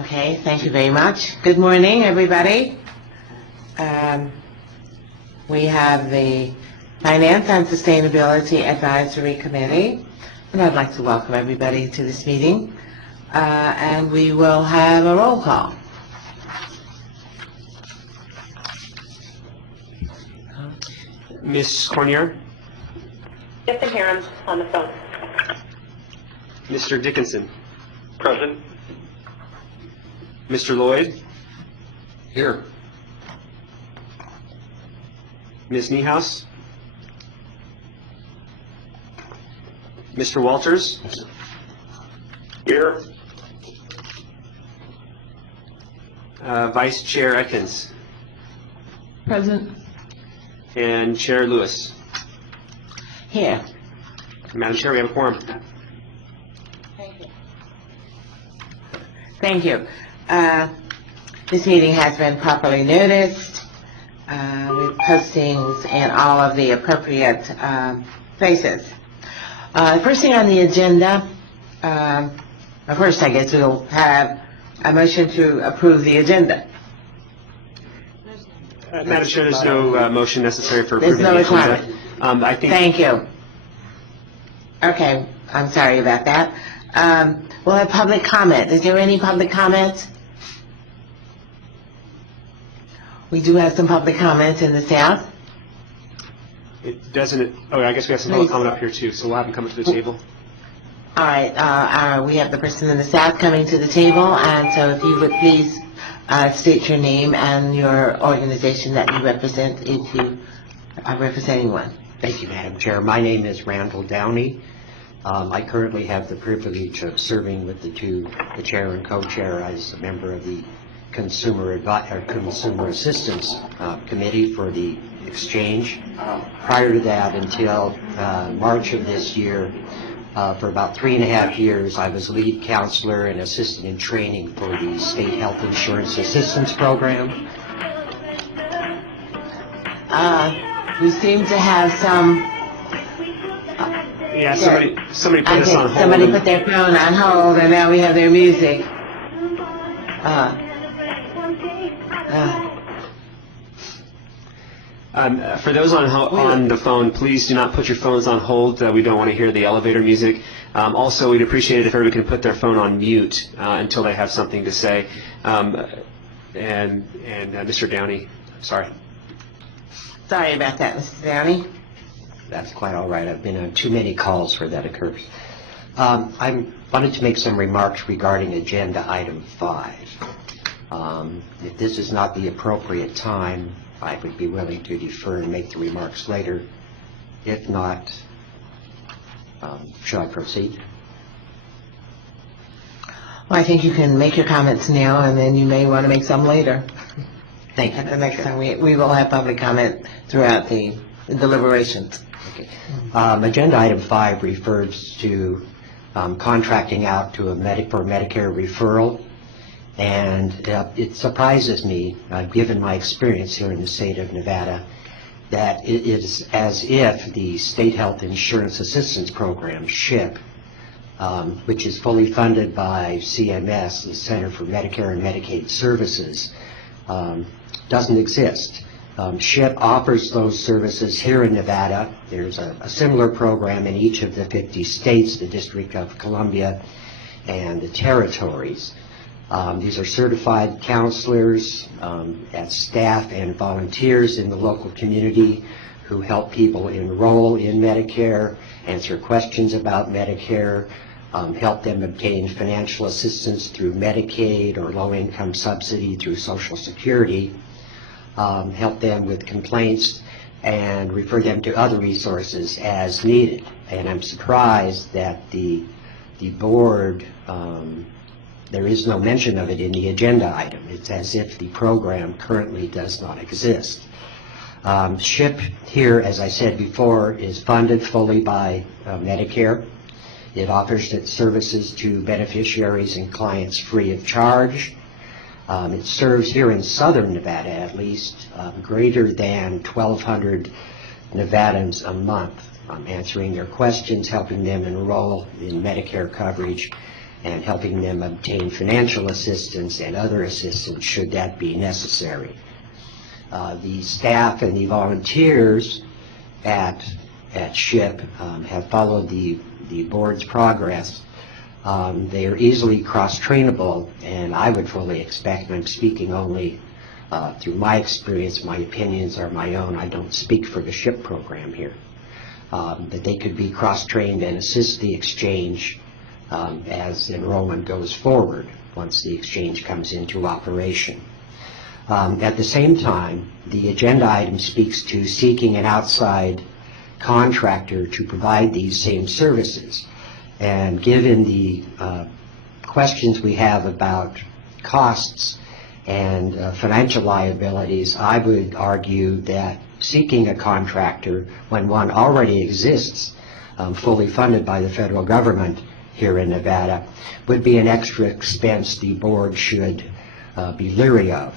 Okay, thank you very much. Good morning, everybody. We have the Finance and Sustainability Advisory Committee, and I'd like to welcome everybody to this meeting. And we will have a roll call. Ms. Cornier? Yes, I'm here. I'm on the phone. Mr. Dickinson? Present. Mr. Lloyd? Here. Ms. Niehaus? Mr. Walters? Here. Vice Chair Atkins? Present. And Chair Lewis? Here. Madam Chair, we have a quorum. Thank you. This meeting has been properly noticed with postings in all of the appropriate places. First thing on the agenda, first I guess we'll have a motion to approve the agenda. Madam Chair, there's no motion necessary for There's approving no the agenda. requirement. I think Thank you. Okay, I'm sorry about that. We'll have public comment. Is there any public comment? We do have some public comments in the South. it doesn't, I guess we have some public comment up here too, so we'll have them come to the table. All right, we have the person in the South coming to the table, and so if you would please state your name and your organization that you represent, if you are representing one. Thank you, Madam Chair. My name is Randall Downey. I currently have the privilege of serving with the chair and co-chair as a member of the Consumer Assistance Committee for the exchange. Prior to that, until March of this year, for about 3.5 years, I was lead counselor and assistant in training for the State Health Insurance Assistance Program. We seem to have some. Yeah, somebody put us on hold. Somebody put their phone on hold, and now we have their music. For those on the phone, please do not put your phones on hold. We don't want to hear the elevator music. Also, we'd appreciate it if everybody could put their phone on mute until they have something to say. And Mr. Downey, sorry. Sorry about that, Mr. Downey. That's quite all right. I've been on too many calls where that occurs. I wanted to make some remarks regarding Agenda Item 5. If this is not the appropriate time, I would be willing to defer and make the remarks later. If not, shall I proceed? Well, I think you can make your comments now, and then you may want to make some later. Thank you. At the next time, we will have public comment throughout the deliberations. Okay. Agenda Item 5 refers to contracting out to for Medicare referral. And it surprises me, given my experience here in the state of Nevada, that it is as if the State Health Insurance Assistance Program, SHIP, which is fully funded by CMS, the Center for Medicare and Medicaid Services, doesn't exist. SHIP offers those services here in Nevada. There's a similar program in each of the 50 states, the District of Columbia, and the territories. These are certified counselors, as staff and volunteers in the local community who help people enroll in Medicare, answer questions about Medicare, help them obtain financial assistance through Medicaid or low-income subsidy through Social Security, help them with complaints, and refer them to other resources as needed. And I'm surprised that the board, there is no mention of it in the agenda item. It's as if the program currently does not exist. SHIP here, as I said before, is funded fully by Medicare. It offers its services to beneficiaries and clients free of charge. It serves here in southern Nevada at least greater than 1,200 Nevadans a month, answering their questions, helping them enroll in Medicare coverage, and helping them obtain financial assistance and other assistance should that be necessary. The staff and the volunteers at SHIP have followed the board's progress. They are easily cross-trainable, and I would fully expect, and I'm speaking only through my experience, my opinions are my own, I don't speak for the SHIP program here, that they could be cross-trained and assist the exchange as enrollment goes forward once the exchange comes into operation. At the same time, the agenda item speaks to seeking an outside contractor to provide these same services. And given the questions we have about costs and financial liabilities, I would argue that seeking a contractor when one already exists, fully funded by the federal government here in Nevada, would be an extra expense the board should be leery of.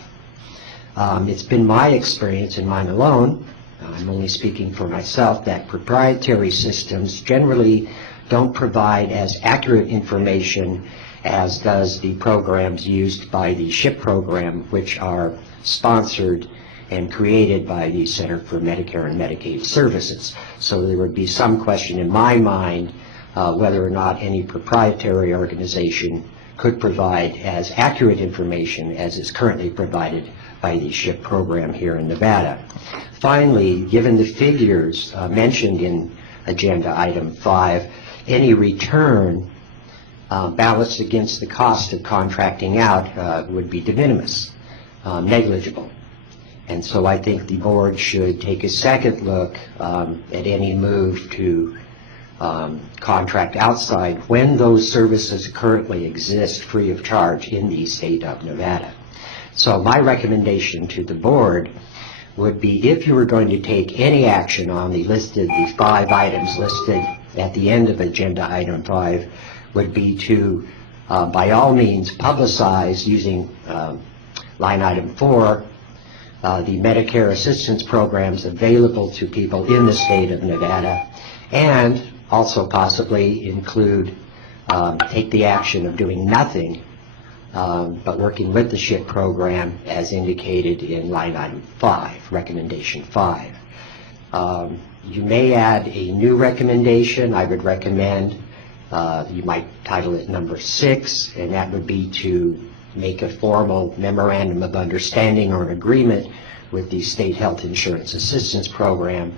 It's been my experience, and mine alone, I'm only speaking for myself, that proprietary systems generally don't provide as accurate information as does the programs used by the SHIP program, which are sponsored and created by the Center for Medicare and Medicaid Services. So there would be some question in my mind whether or not any proprietary organization could provide as accurate information as is currently provided by the SHIP program here in Nevada. Finally, given the figures mentioned in Agenda Item 5, any return balanced against the cost of contracting out would be de minimis, negligible. And so I think the board should take a second look at any move to contract outside when those services currently exist free of charge in the state of Nevada. So my recommendation to the board would be, if you were going to take any action on the 5 items listed at the end of Agenda Item 5, would be to, by all means, publicize using line item 4, the Medicare assistance programs available to people in the state of Nevada, and also possibly include, take the action of doing nothing, but working with the SHIP program as indicated in line item 5, recommendation 5. You may add a new recommendation. I would recommend you might title it number 6, and that would be to make a formal memorandum of understanding or an agreement with the State Health Insurance Assistance Program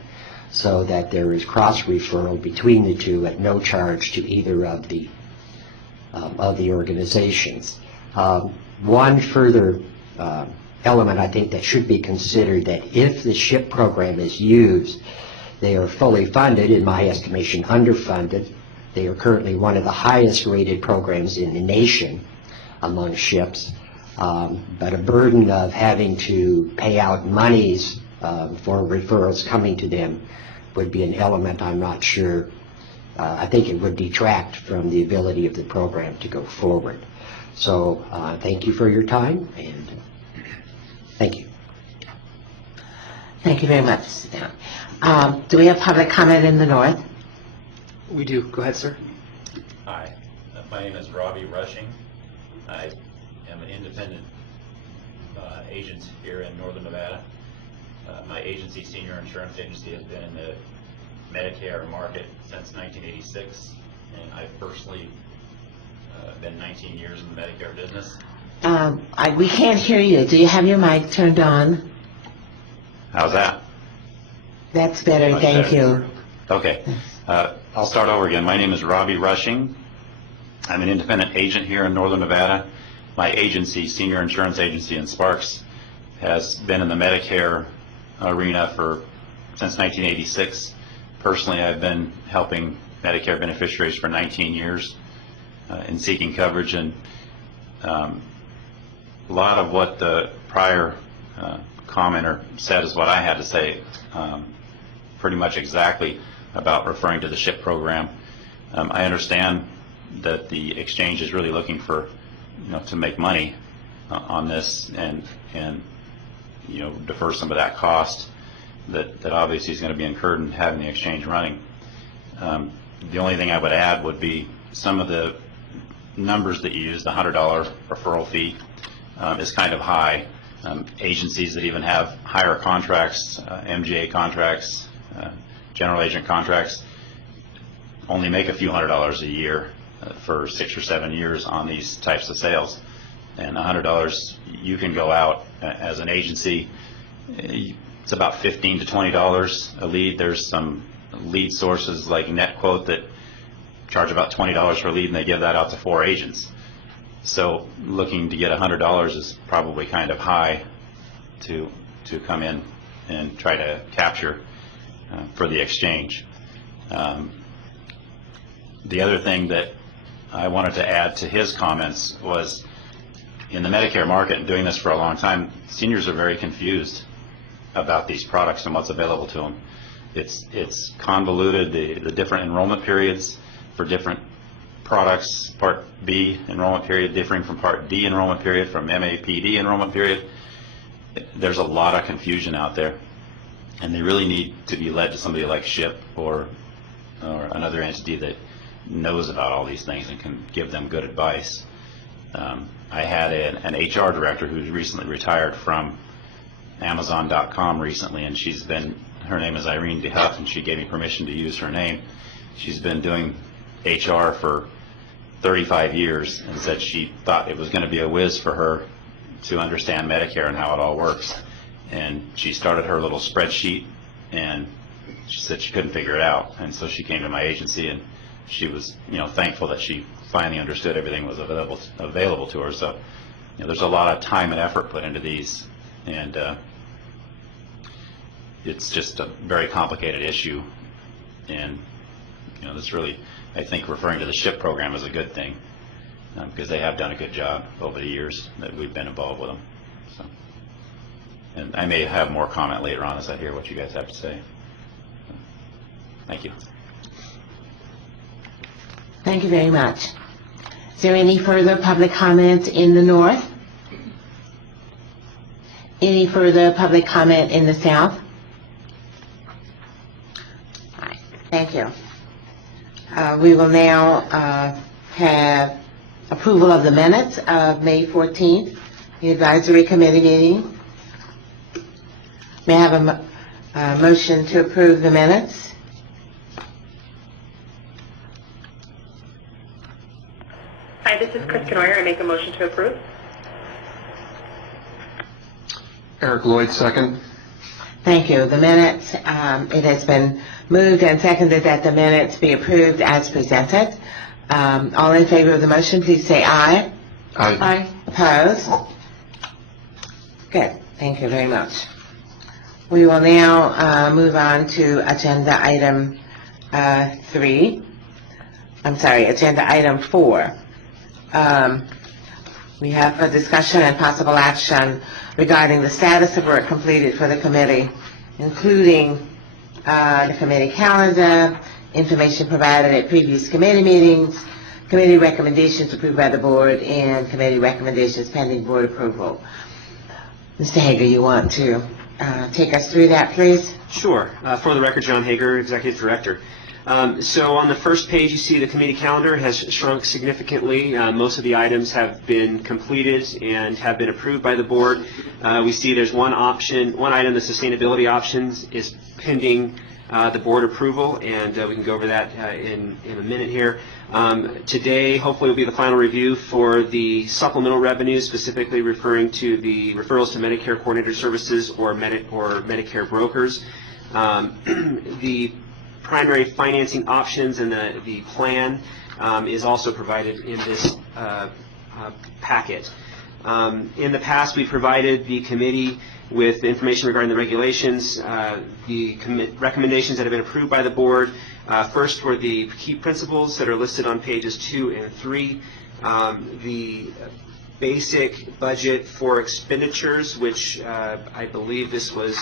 so that there is cross-referral between the two at no charge to either of the organizations. One further element I think that should be considered, that if the SHIP program is used, they are fully funded, in my estimation underfunded. They are currently one of the highest rated programs in the nation among SHIPs, but a burden of having to pay out monies for referrals coming to them would be an element I'm not sure. I think it would detract from the ability of the program to go forward. So thank you for your time, and thank you. Thank you very much. Sit down. Do we have public comment in the north? We do. Go ahead, sir. Hi, my name is Robbie Rushing. I am an independent agent here in Northern Nevada. My agency, Senior Insurance Agency, has been in the Medicare market since 1986, and I've personally been 19 years in the Medicare business. We can't hear you. Do you have your mic turned on? How's that? That's better, Much thank better. you. Okay, I'll start over again. My name is Robbie Rushing. I'm an independent agent here in Northern Nevada. My agency, Senior Insurance Agency in Sparks, has been in the Medicare arena since 1986. Personally, I've been helping Medicare beneficiaries for 19 years in seeking coverage, and a lot of what the prior commenter said is what I had to say, pretty much exactly about referring to the SHIP program. I understand that the exchange is really looking for, to make money on this and defer some of that cost that obviously is going to be incurred in having the exchange running. The only thing I would add would be some of the numbers that you use, the $100 referral fee, is kind of high. Agencies that even have higher contracts, MGA contracts, general agent contracts, only make a few $100s a year for 6 or 7 years on these types of sales. And $100, you can go out as an agency, it's about $15 to $20 a lead. There's some lead sources like NetQuote that charge about $20 for a lead, and they give that out to 4 agents. So looking to get $100 is probably kind of high to come in and try to capture for the exchange. The other thing that I wanted to add to his comments was, in the Medicare market, and doing this for a long time, seniors are very confused about these products and what's available to them. It's convoluted, the different enrollment periods for different products, Part B enrollment period differing from Part D enrollment period, from MAPD enrollment period. There's a lot of confusion out there, and they really need to be led to somebody like SHIP or another entity that knows about all these things and can give them good advice. I had an HR director who's recently retired from Amazon.com recently, and her name is Irene DeHuff, and she gave me permission to use her name. She's been doing HR for 35 years and said she thought it was going to be a whiz for her to understand Medicare and how it all works. And she started her little spreadsheet, and she said she couldn't figure it out. And so she came to my agency, and she was, thankful that she finally understood everything was available to her. So, there's a lot of time and effort put into these, and it's just a very complicated issue. And this really, I think, referring to the SHIP program is a good thing, because they have done a good job over the years that we've been involved with them. So, and I may have more comment later on as I hear what you guys have to say. Thank you. Thank you very much. Is there any further public comment in the north? Any further public comment in the south? All right, thank you. We will now have approval of the minutes of May 14th, the advisory committee meeting. May I have a motion to approve the minutes? Hi, this is Chris Canoyer. I make a motion to approve. Eric Lloyd, second. Thank you. The minutes, it has been moved and seconded that the minutes be approved as presented. All in favor of the motion, please say aye. Aye. Opposed? Good. Thank you very much. We will now move on to agenda item agenda item 4. We have a discussion and possible action regarding the status of work completed for the committee, including the committee calendar, information provided at previous committee meetings, committee recommendations approved by the board, and committee recommendations pending board approval. Mr. Hager, you want to take us through that, please? Sure. For the record, John Hager, Executive Director. So on the first page, you see the committee calendar has shrunk significantly. Most of the items have been completed and have been approved by the board. We see there's one item, the sustainability options, is pending the board approval, and we can go over that in a minute here. Today, hopefully, will be the final review for the supplemental revenue, specifically referring to the referrals to Medicare coordinator services or Medicare brokers. The primary financing options and the plan is also provided in this packet. In the past, we provided the committee with information regarding the regulations, the recommendations that have been approved by the board. First were the key principles that are listed on pages 2 and 3. The basic budget for expenditures, which I believe this was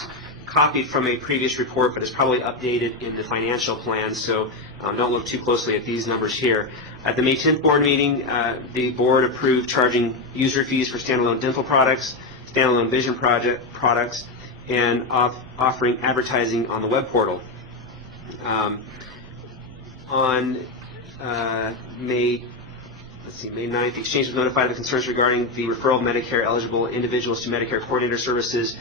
copied from a previous report, but it's probably updated in the financial plan, so don't look too closely at these numbers here. At the May 10th board meeting, the board approved charging user fees for standalone dental products, standalone vision products, and offering advertising on the web portal. On May let's see, May 9th, the exchange was notified of the concerns regarding the referral of Medicare eligible individuals to Medicare coordinator services.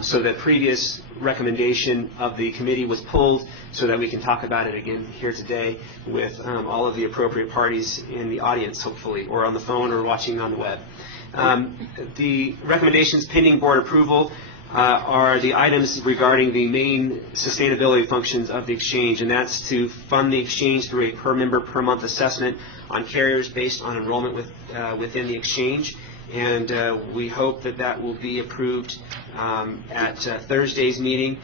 So the previous recommendation of the committee was pulled so that we can talk about it again here today with all of the appropriate parties in the audience, hopefully, or on the phone or watching on the web. The recommendations pending board approval are the items regarding the main sustainability functions of the exchange, and that's to fund the exchange through a per member per month assessment on carriers based on enrollment within the exchange. And we hope that that will be approved at Thursday's meeting.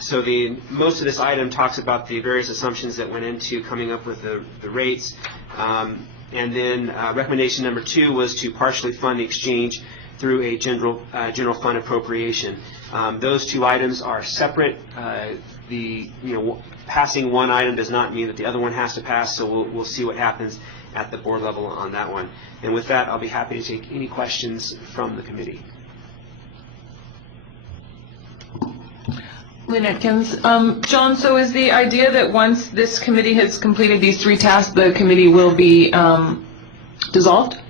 So most of this item talks about the various assumptions that went into coming up with the rates. And then recommendation number 2 was to partially fund the exchange through a general fund appropriation. Those 2 items are separate. Passing one item does not mean that the other one has to pass, so we'll see what happens at the board level on that one. And with that, I'll be happy to take any questions from the committee. Lynn Atkins. John, so is the idea that once this committee has completed these 3 tasks, the committee will be dissolved?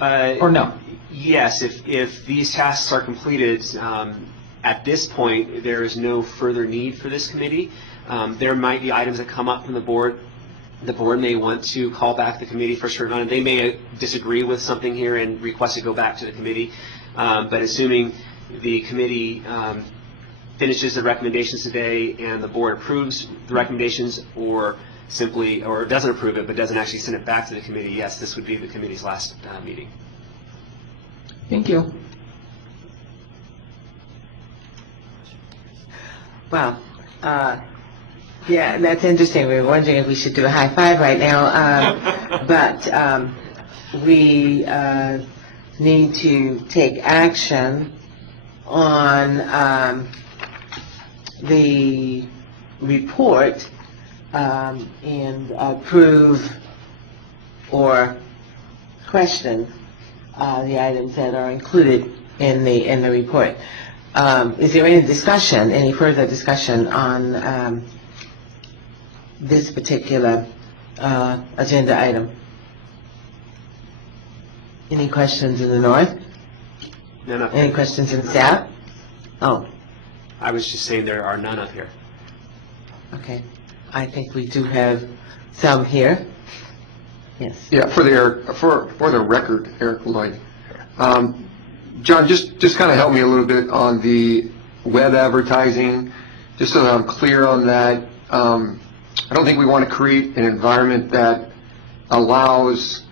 Or no? Yes, if these tasks are completed, at this point, there is no further need for this committee. There might be items that come up from the board. The board may want to call back the committee for certain items. They may disagree with something here and request it go back to the committee. But assuming the committee finishes the recommendations today and the board approves the recommendations or doesn't approve it but doesn't actually send it back to the committee, yes, this would be the committee's last meeting. Thank you. Well, yeah, that's interesting. We were wondering if we should do a high five right now, but we need to take action on the report and approve or question the items that are included in the report. Is there any further discussion on this particular agenda item? Any questions in the north? None up Any here. questions in the south? Oh, I was just saying there are none up here. okay. I think we do have some here. Yes. Yeah, for the record, Eric Lloyd. John, just kind of help me a little bit on the web advertising, just so that I'm clear on that. I don't think we want to create an environment that allows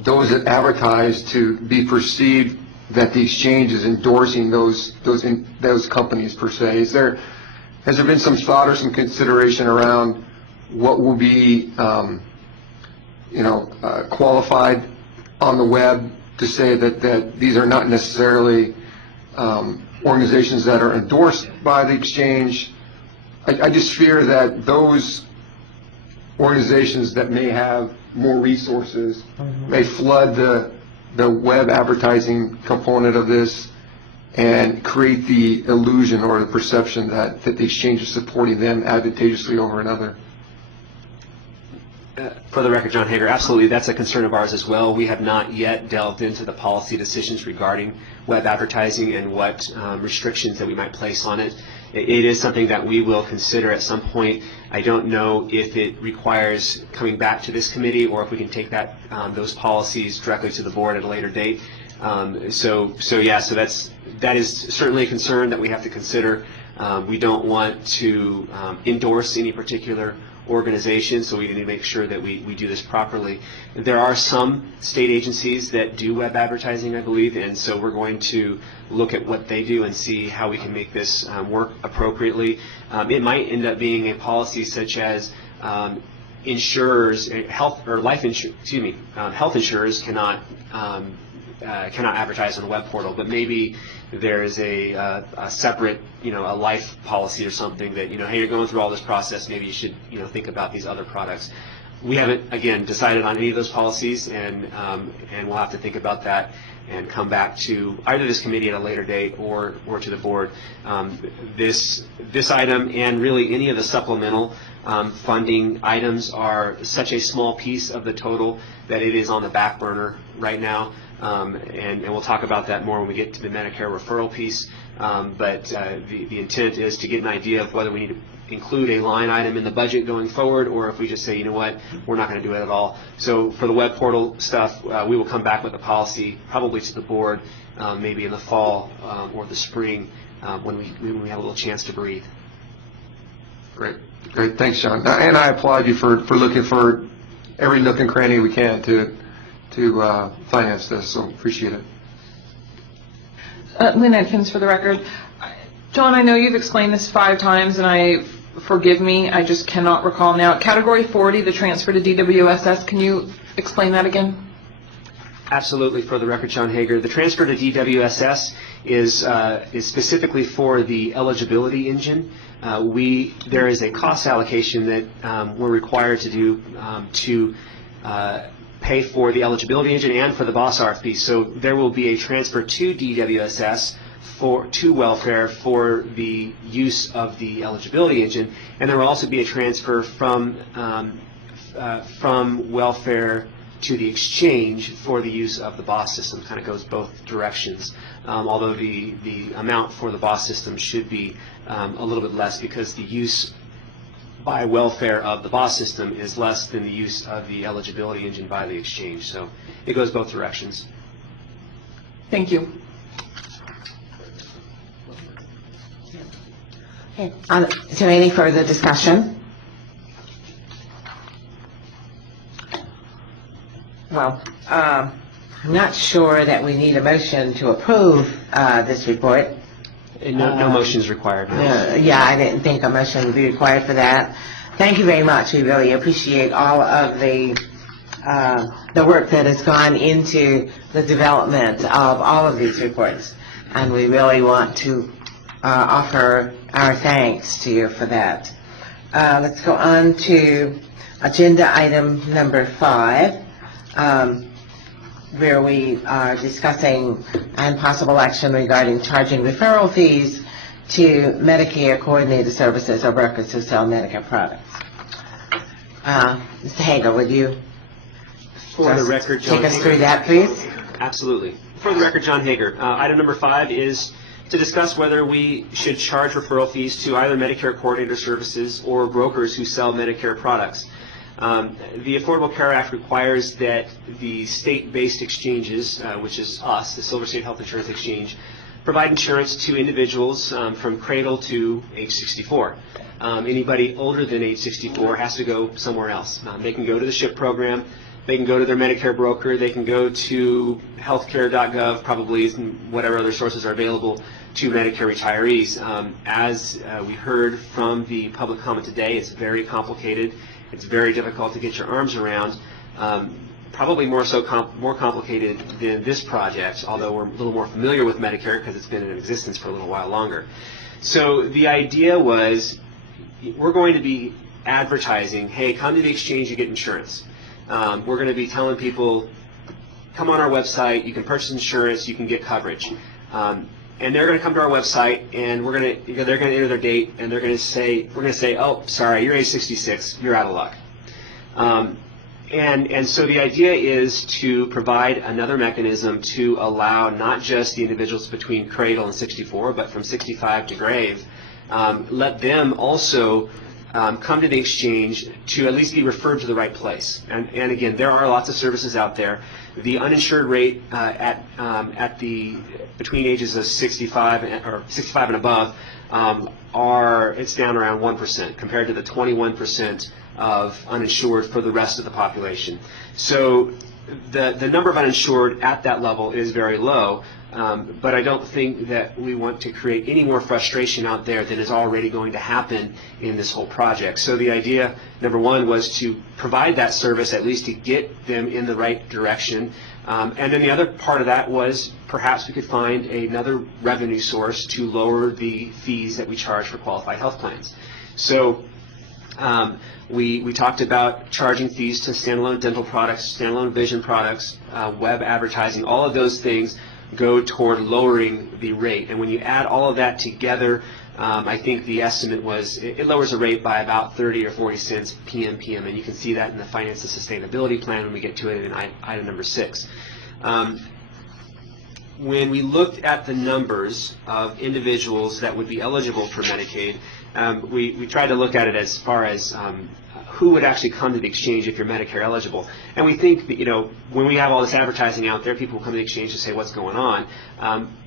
those that advertise to be perceived that the exchange is endorsing those companies per se. Has there been some thought or some consideration around what will be qualified on the web to say that these are not necessarily organizations that are endorsed by the exchange? I just fear that those organizations that may have more resources may flood the web advertising component of this and create the illusion or the perception that the exchange is supporting them advantageously over another. For the record, John Hager, absolutely, that's a concern of ours as well. We have not yet delved into the policy decisions regarding web advertising and what restrictions that we might place on it. It is something that we will consider at some point. I don't know if it requires coming back to this committee or if we can take those policies directly to the board at a later date. So that is certainly a concern that we have to consider. We don't want to endorse any particular organization, so we need to make sure that we do this properly. There are some state agencies that do web advertising, I believe, and so we're going to look at what they do and see how we can make this work appropriately. It might end up being a policy such as insurers, health insurers cannot advertise on the web portal, but maybe there is a separate, a life policy or something that, hey, you're going through all this process, maybe you should, think about these other products. We haven't, again, decided on any of those policies, and we'll have to think about that and come back to either this committee at a later date or to the board. This item and really any of the supplemental funding items are such a small piece of the total that it is on the back burner right now. And we'll talk about that more when we get to the Medicare referral piece. But the intent is to get an idea of whether we need to include a line item in the budget going forward, or if we just say, you know what, we're not going to do it at all. So for the web portal stuff, we will come back with a policy, probably to the board, maybe in the fall or the spring, when we have a little chance to breathe. Great. Thanks, John. And I applaud you for looking for every nook and cranny we can to finance this, so appreciate it. Lynn Atkins for the record. John, I know you've explained this 5 times, and forgive me, I just cannot recall now. Category 40, the transfer to DWSS, can you explain that again? Absolutely. For the record, John Hager, the transfer to DWSS is specifically for the eligibility engine. There is a cost allocation that we're required to do to pay for the eligibility engine and for the BOSS RFP. So there will be a transfer to DWSS to welfare for the use of the eligibility engine, and there will also be a transfer from welfare to the exchange for the use of the BOSS system. Kind of goes both directions, although the amount for the BOSS system should be a little bit less because the use by welfare of the BOSS system is less than the use of the eligibility engine by the exchange. So it goes both directions. Thank you. Okay. Is there any further discussion? Well, I'm not sure that we need a motion to approve this report. No motion is required. Yeah, I didn't think a motion would be required for that. Thank you very much. We really appreciate all of the work that has gone into the development of all of these reports, and we really want to offer our thanks to you for that. Let's go on to agenda item number 5. Where we are discussing and possible action regarding charging referral fees to Medicare coordinated services or workers who sell Medicare products. Mr. Hager, would you For the record, John take us Hager. through that, please? Absolutely. For the record, John Hager. Item number 5 is to discuss whether we should charge referral fees to either Medicare coordinator services or brokers who sell Medicare products. The Affordable Care Act requires that the state-based exchanges, which is us, the Silver State Health Insurance Exchange, provide insurance to individuals from cradle to age 64. Anybody older than age 64 has to go somewhere else. They can go to the SHIP program, they can go to their Medicare broker, they can go to healthcare.gov, probably whatever other sources are available to Medicare retirees. As we heard from the public comment today, it's very complicated. It's very difficult to get your arms around, probably more complicated than this project, although we're a little more familiar with Medicare because it's been in existence for a little while longer. So the idea was we're going to be advertising, hey, come to the exchange, you get insurance. We're going to be telling people, come on our website, you can purchase insurance, you can get coverage. And they're going to come to our website, and they're going to enter their date, and we're going to say, oh, sorry, you're age 66, you're out of luck. And so the idea is to provide another mechanism to allow not just the individuals between cradle and 64, but from 65 to grave, let them also come to the exchange to at least be referred to the right place. And again, there are lots of services out there. The uninsured rate between ages of 65 and above it's down around 1% compared to the 21% of uninsured for the rest of the population. So the number of uninsured at that level is very low, but I don't think that we want to create any more frustration out there than is already going to happen in this whole project. So the idea, number 1, was to provide that service, at least to get them in the right direction. And then the other part of that was perhaps we could find another revenue source to lower the fees that we charge for qualified health plans. So We talked about charging fees to standalone dental products, standalone vision products, web advertising. All of those things go toward lowering the rate. And when you add all of that together, I think the estimate was it lowers the rate by about 30 or 40 cents PM, and you can see that in the Finance and Sustainability Plan when we get to it in item number 6. When we looked at the numbers of individuals that would be eligible for Medicaid, we tried to look at it as far as who would actually come to the exchange if you're Medicare eligible. And we think that, when we have all this advertising out there, people will come to the exchange to say what's going on.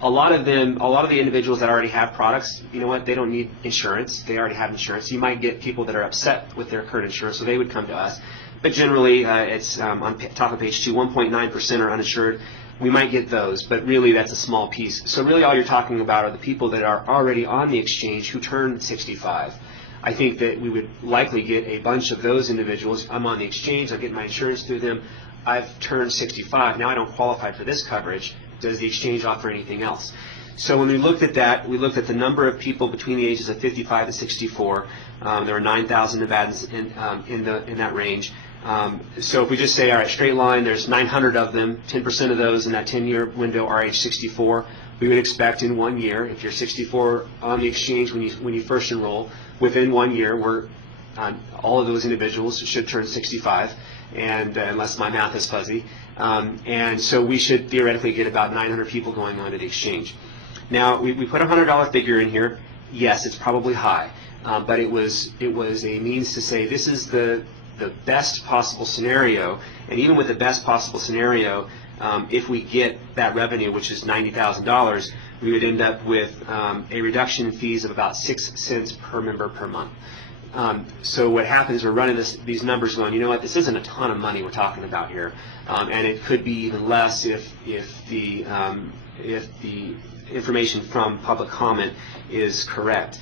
A lot of the individuals that already have products, you know what, they don't need insurance. They already have insurance. You might get people that are upset with their current insurance, so they would come to us. But generally, it's on top of page 2, 1.9% are uninsured. We might get those, but really that's a small piece. So really all you're talking about are the people that are already on the exchange who turn 65. I think that we would likely get a bunch of those individuals. I'm on the exchange, I'm getting my insurance through them. I've turned 65, now I don't qualify for this coverage. Does the exchange offer anything else? So when we looked at that, we looked at the number of people between the ages of 55 to 64. There were 9,000 Nevadans in that range. So if we just say, all right, straight line, there's 900 of them, 10% of those in that 10-year window are age 64. We would expect in 1 year, if you're 64 on the exchange when you first enroll, within 1 year, all of those individuals should turn 65, and unless my math is fuzzy. And so we should theoretically get about 900 people going on to the exchange. Now, we put a $100 figure in here. Yes, it's probably high, but it was a means to say this is the best possible scenario, and even with the best possible scenario, if we get that revenue, which is $90,000, we would end up with a reduction in fees of about 6 cents per member per month. So what happens, we're running these numbers going, you know what, this isn't a ton of money we're talking about here, and it could be even less if the information from public comment is correct.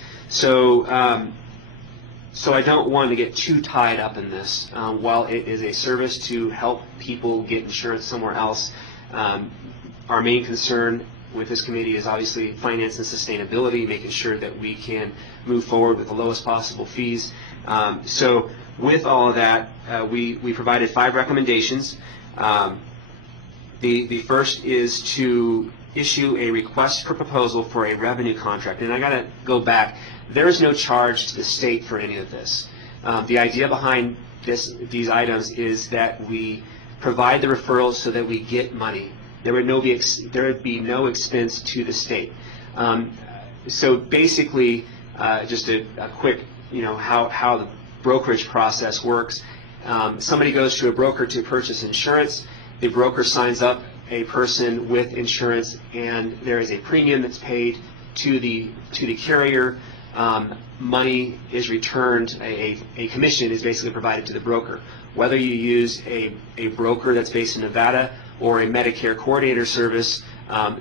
So I don't want to get too tied up in this. While it is a service to help people get insurance somewhere else, our main concern with this committee is obviously finance and sustainability, making sure that we can move forward with the lowest possible fees. So with all of that, we provided 5 recommendations. The first is to issue a request for proposal for a revenue contract. And I got to go back. There is no charge to the state for any of this. The idea behind these items is that we provide the referrals so that we get money. There would be no expense to the state. So basically, just a quick, how the brokerage process works. Somebody goes to a broker to purchase insurance. The broker signs up a person with insurance, and there is a premium that's paid to the carrier. Money is returned, a commission is basically provided to the broker. Whether you use a broker that's based in Nevada or a Medicare coordinator service,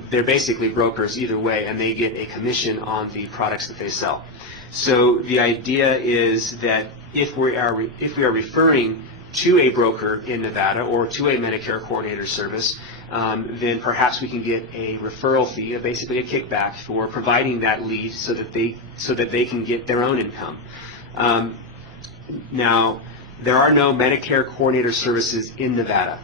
they're basically brokers either way, and they get a commission on the products that they sell. So the idea is that if we are referring to a broker in Nevada or to a Medicare coordinator service, then perhaps we can get a referral fee, basically a kickback for providing that lead so that they can get their own income. Now, there are no Medicare coordinator services in Nevada.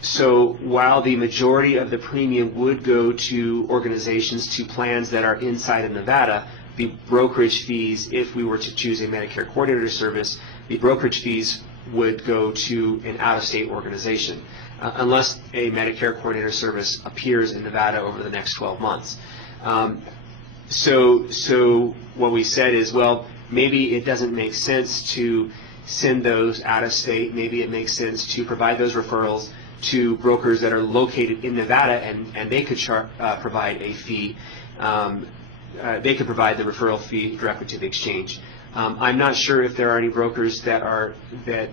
So while the majority of the premium would go to organizations, to plans that are inside of Nevada, the brokerage fees, if we were to choose a Medicare coordinator service, the brokerage fees would go to an out-of-state organization, unless a Medicare coordinator service appears in Nevada over the next 12 months. So what we said is, well, maybe it doesn't make sense to send those out of state. Maybe it makes sense to provide those referrals to brokers that are located in Nevada, and they could provide a fee. They could provide the referral fee directly to the exchange. I'm not sure if there are any brokers that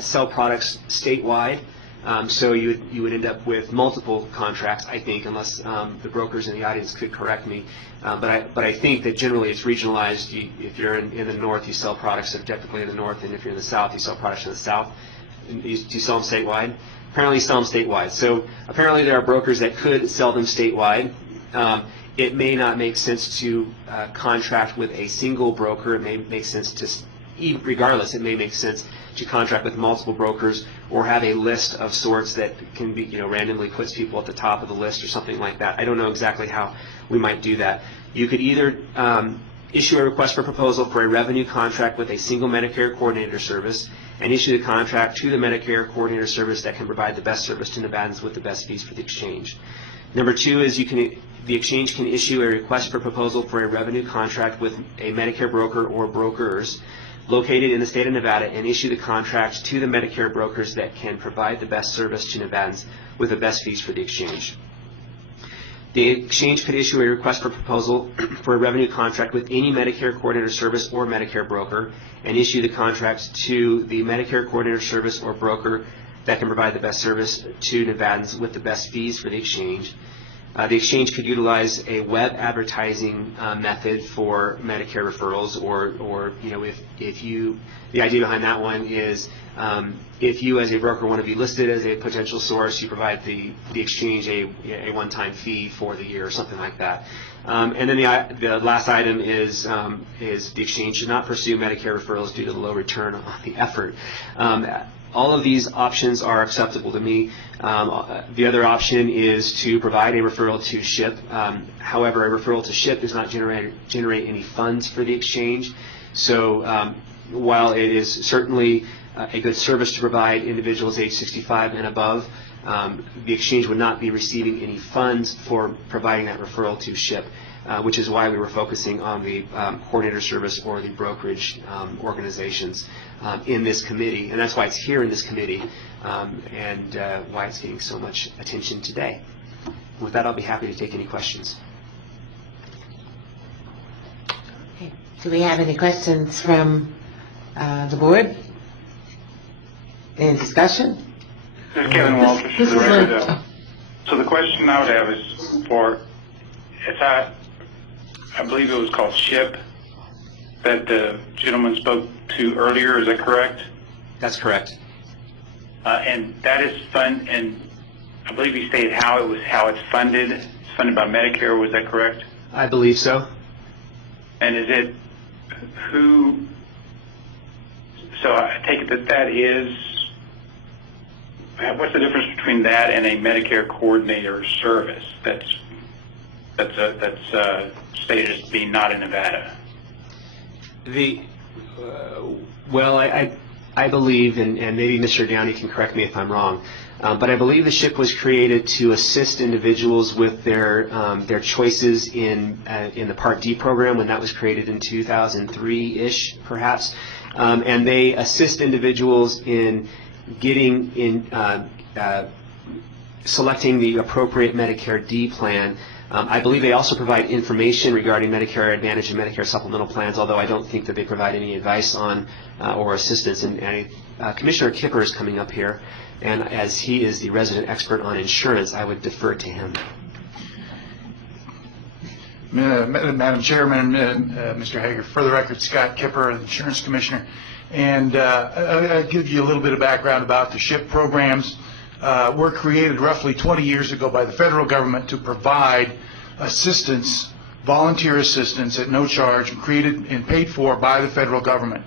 sell products statewide. So you would end up with multiple contracts, I think, unless the brokers in the audience could correct me. But I think that generally it's regionalized. If you're in the north, you sell products that are typically in the north, and if you're in the south, you sell products in the south. Do you sell them statewide? Apparently you sell them statewide. So apparently there are brokers that could sell them statewide. it may not make sense to contract with a single broker. It may make sense to, regardless, it may make sense to contract with multiple brokers or have a list of sorts that can be, randomly puts people at the top of the list or something like that. I don't know exactly how we might do that. You could either issue a request for proposal for a revenue contract with a single Medicare coordinator service and issue the contract to the Medicare coordinator service that can provide the best service to Nevadans with the best fees for the exchange. Number two is the exchange can issue a request for proposal for a revenue contract with a Medicare broker or brokers located in the state of Nevada and issue the contracts to the Medicare brokers that can provide the best service to Nevadans with the best fees for the exchange. The exchange could issue a request for proposal for a revenue contract with any Medicare coordinator service or Medicare broker and issue the contracts to the Medicare coordinator service or broker that can provide the best service to Nevadans with the best fees for the exchange. The exchange could utilize a web advertising method for Medicare referrals, or the idea behind that one is if you as a broker want to be listed as a potential source, you provide the exchange a one-time fee for the year or something like that. And then the last item is the exchange should not pursue Medicare referrals due to the low return on the effort. All of these options are acceptable to me. The other option is to provide a referral to SHIP. However, a referral to SHIP does not generate any funds for the exchange. So while it is certainly a good service to provide individuals age 65 and above, the exchange would not be receiving any funds for providing that referral to SHIP, which is why we were focusing on the coordinator service or the brokerage organizations in this committee, and that's why it's here in this committee, and why it's getting so much attention today. With that, I'll be happy to take any questions. Okay. Do we have any questions from the board? Any discussion? This is Kevin Walters for the record. So the question I would have is for, I believe it was called SHIP that the gentleman spoke to earlier. Is that correct? That's correct. And that is and I believe he stated how it's funded. It's funded by Medicare. Was that correct? I believe so. And is it who? So I take it that is. What's the difference between that and a Medicare coordinator service that's stated as being not in Nevada? Well, I believe, and maybe Mr. Downey can correct me if I'm wrong, but I believe the SHIP was created to assist individuals with their choices in the Part D program when that was created in 2003-ish, perhaps, and they assist individuals in selecting the appropriate Medicare D plan. I believe they also provide information regarding Medicare Advantage and Medicare supplemental plans, although I don't think that they provide any advice on or assistance. And Commissioner Kipper is coming up here, and as he is the resident expert on insurance, I would defer to him. Madam Chairman, Mr. Hager, for the record, Scott Kipper, Insurance Commissioner. And I'll give you a little bit of background about the SHIP programs. Were created roughly 20 years ago by the federal government to provide assistance, volunteer assistance at no charge, created and paid for by the federal government.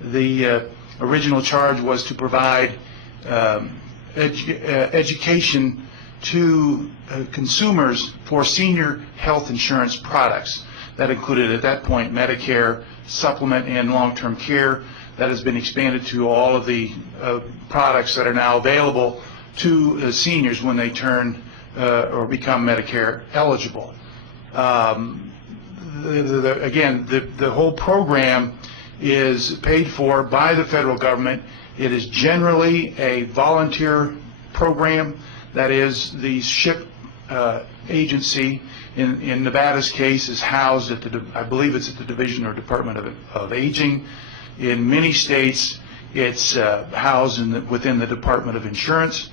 The original charge was to provide education to consumers for senior health insurance products. That included at that point Medicare, supplement, and long-term care. That has been expanded to all of the products that are now available to seniors when they turn or become Medicare eligible. Again, the whole program is paid for by the federal government. It is generally a volunteer program. That is, the SHIP agency, in Nevada's case, is housed at I believe it's at the Division or Department of Aging. In many states, it's housed within the Department of Insurance.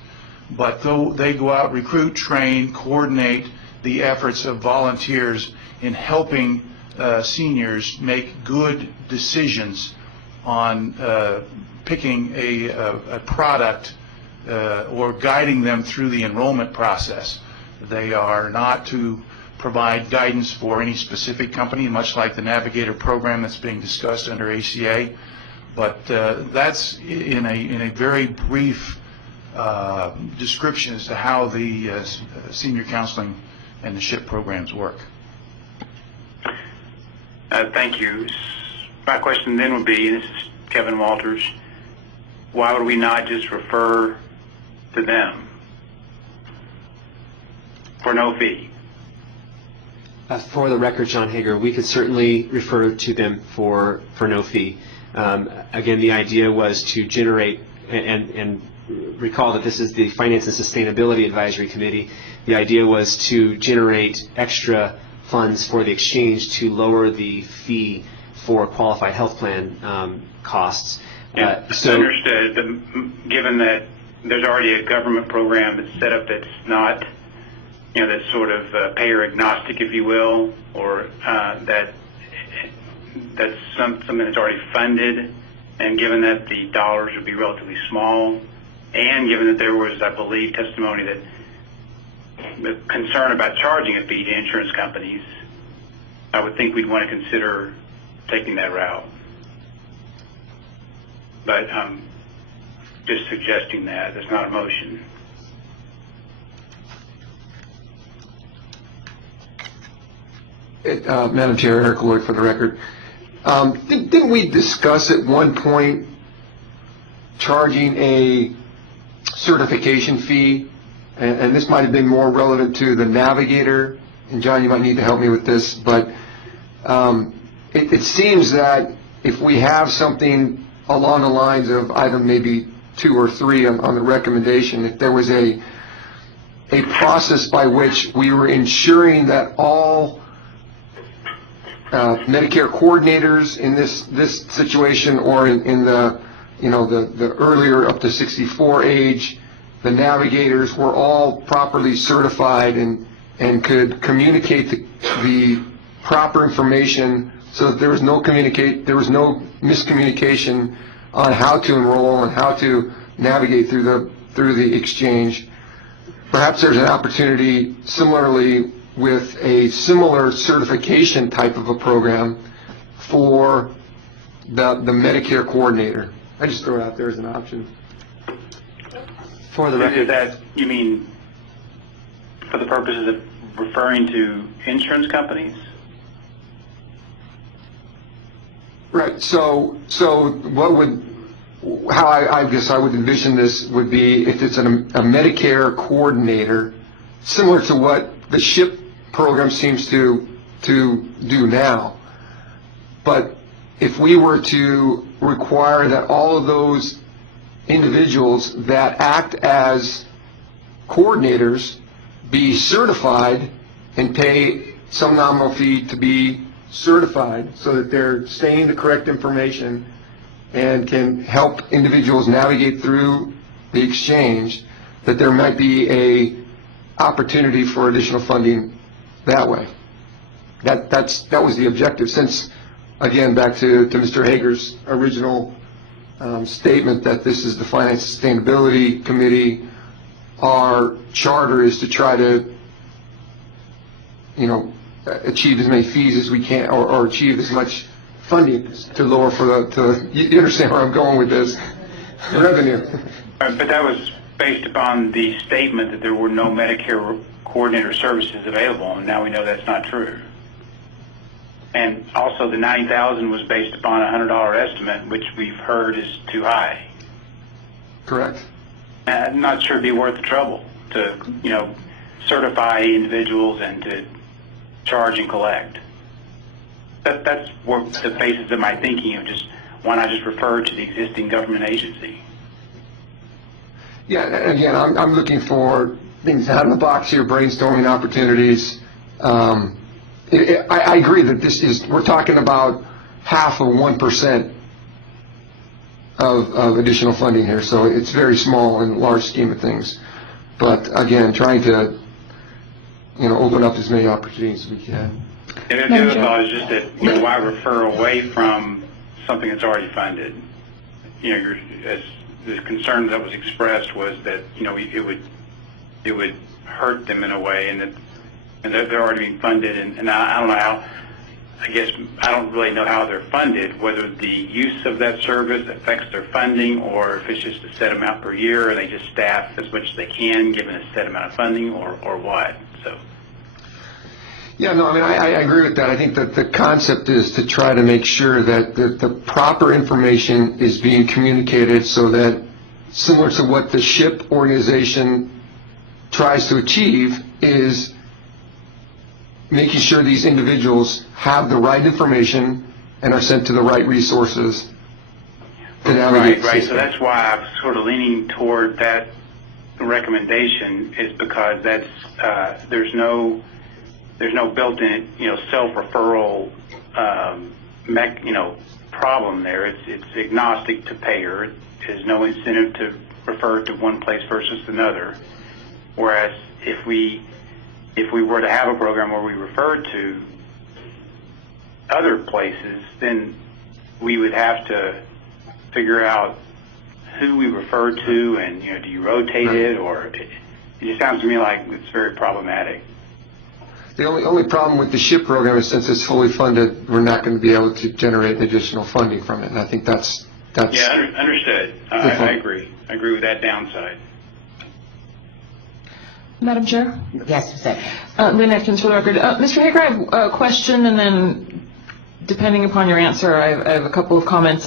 But they go out, recruit, train, coordinate the efforts of volunteers in helping seniors make good decisions on picking a product or guiding them through the enrollment process. They are not to provide guidance for any specific company, much like the Navigator program that's being discussed under ACA. But that's in a very brief description as to how the senior counseling and the SHIP programs work. Thank you. My question then would be, and this is Kevin Walters, why would we not just refer to them for no fee? For the record, John Hager, we could certainly refer to them for no fee. Again, the idea was to generate, and recall that this is the Finance and Sustainability Advisory Committee. The idea was to generate extra funds for the exchange to lower the fee for qualified health plan costs. Understood. But given that there's already a government program that's set up that's not, that's sort of payer agnostic, if you will, or that's something that's already funded, and given that the dollars would be relatively small, and given that there was, I believe, testimony that the concern about charging a fee to insurance companies, I would think we'd want to consider taking that route. But just suggesting that. That's not a motion. Madam Chair, Eric Lloyd for the record. Didn't we discuss at one point charging a certification fee? And this might have been more relevant to the Navigator. And John, you might need to help me with this. But it seems that if we have something along the lines of item maybe 2 or 3 on the recommendation, if there was a process by which we were ensuring that all Medicare coordinators in this situation, or in the the earlier up to 64 age, the navigators were all properly certified and could communicate the proper information, so that there was no miscommunication on how to enroll and how to navigate through the exchange. Perhaps there's an opportunity similarly with a similar certification type of a program for the Medicare coordinator. I just throw it out there as an option. For the Is record, that, you mean, for the purposes of referring to insurance companies? Right. So how I guess I would envision this would be if it's a Medicare coordinator, similar to what the SHIP program seems to do now. But if we were to require that all of those individuals that act as coordinators be certified and pay some nominal fee to be certified, so that they're saying the correct information and can help individuals navigate through the exchange, that there might be a opportunity for additional funding that way. That was the objective, since, again, back to Mr. Hager's original statement that this is the Finance Sustainability Committee. Our charter is to try to, achieve as many fees as we can, or achieve as much funding to lower you understand where I'm going with this, revenue. But that was based upon the statement that there were no Medicare coordinator services available, and now we know that's not true. And also the $90,000 was based upon a $100 estimate, which we've heard is too high. Correct. I'm not sure it'd be worth the trouble to, certify individuals and to charge and collect. That's the basis of my thinking of just, why not just refer to the existing government agency? Yeah, again, I'm looking for things out of the box here, brainstorming opportunities. I agree that we're talking about half of 1% of additional funding here, so it's very small in the large scheme of things. But again, trying to, open up as many opportunities as we can. And the other thought is just that, why refer away from something that's already funded? As the concern that was expressed was that, it would hurt them in a way, and that and they're already being funded, and I don't know how, I guess, I don't really know how they're funded, whether the use of that service affects their funding, or if it's just a set amount per year, and they just staff as much as they can, given a set amount of funding, or what, so. Yeah, no, I mean, I agree with that. I think that the concept is to try to make sure that the proper information is being communicated so that, similar to what the SHIP organization tries to achieve, is making sure these individuals have the right information and are sent to the right resources to navigate. Right. So that's why I'm sort of leaning toward that recommendation, is because that's there's no built-in self-referral problem there. It's agnostic to payer. There's no incentive to refer to one place versus another. Whereas if we were to have a program where we refer to other places, then we would have to figure out who we refer to, and do you rotate it, or it just sounds to me like it's very problematic. The only problem with the SHIP program is, since it's fully funded, we're not going to be able to generate additional funding from it, and I think that's yeah, understood. I agree. I agree with that downside. Madam Chair? Yes, Ms. Atkins. Lynn Atkins for the record. Mr. Hager, I have a question, and then depending upon your answer, I have a couple of comments.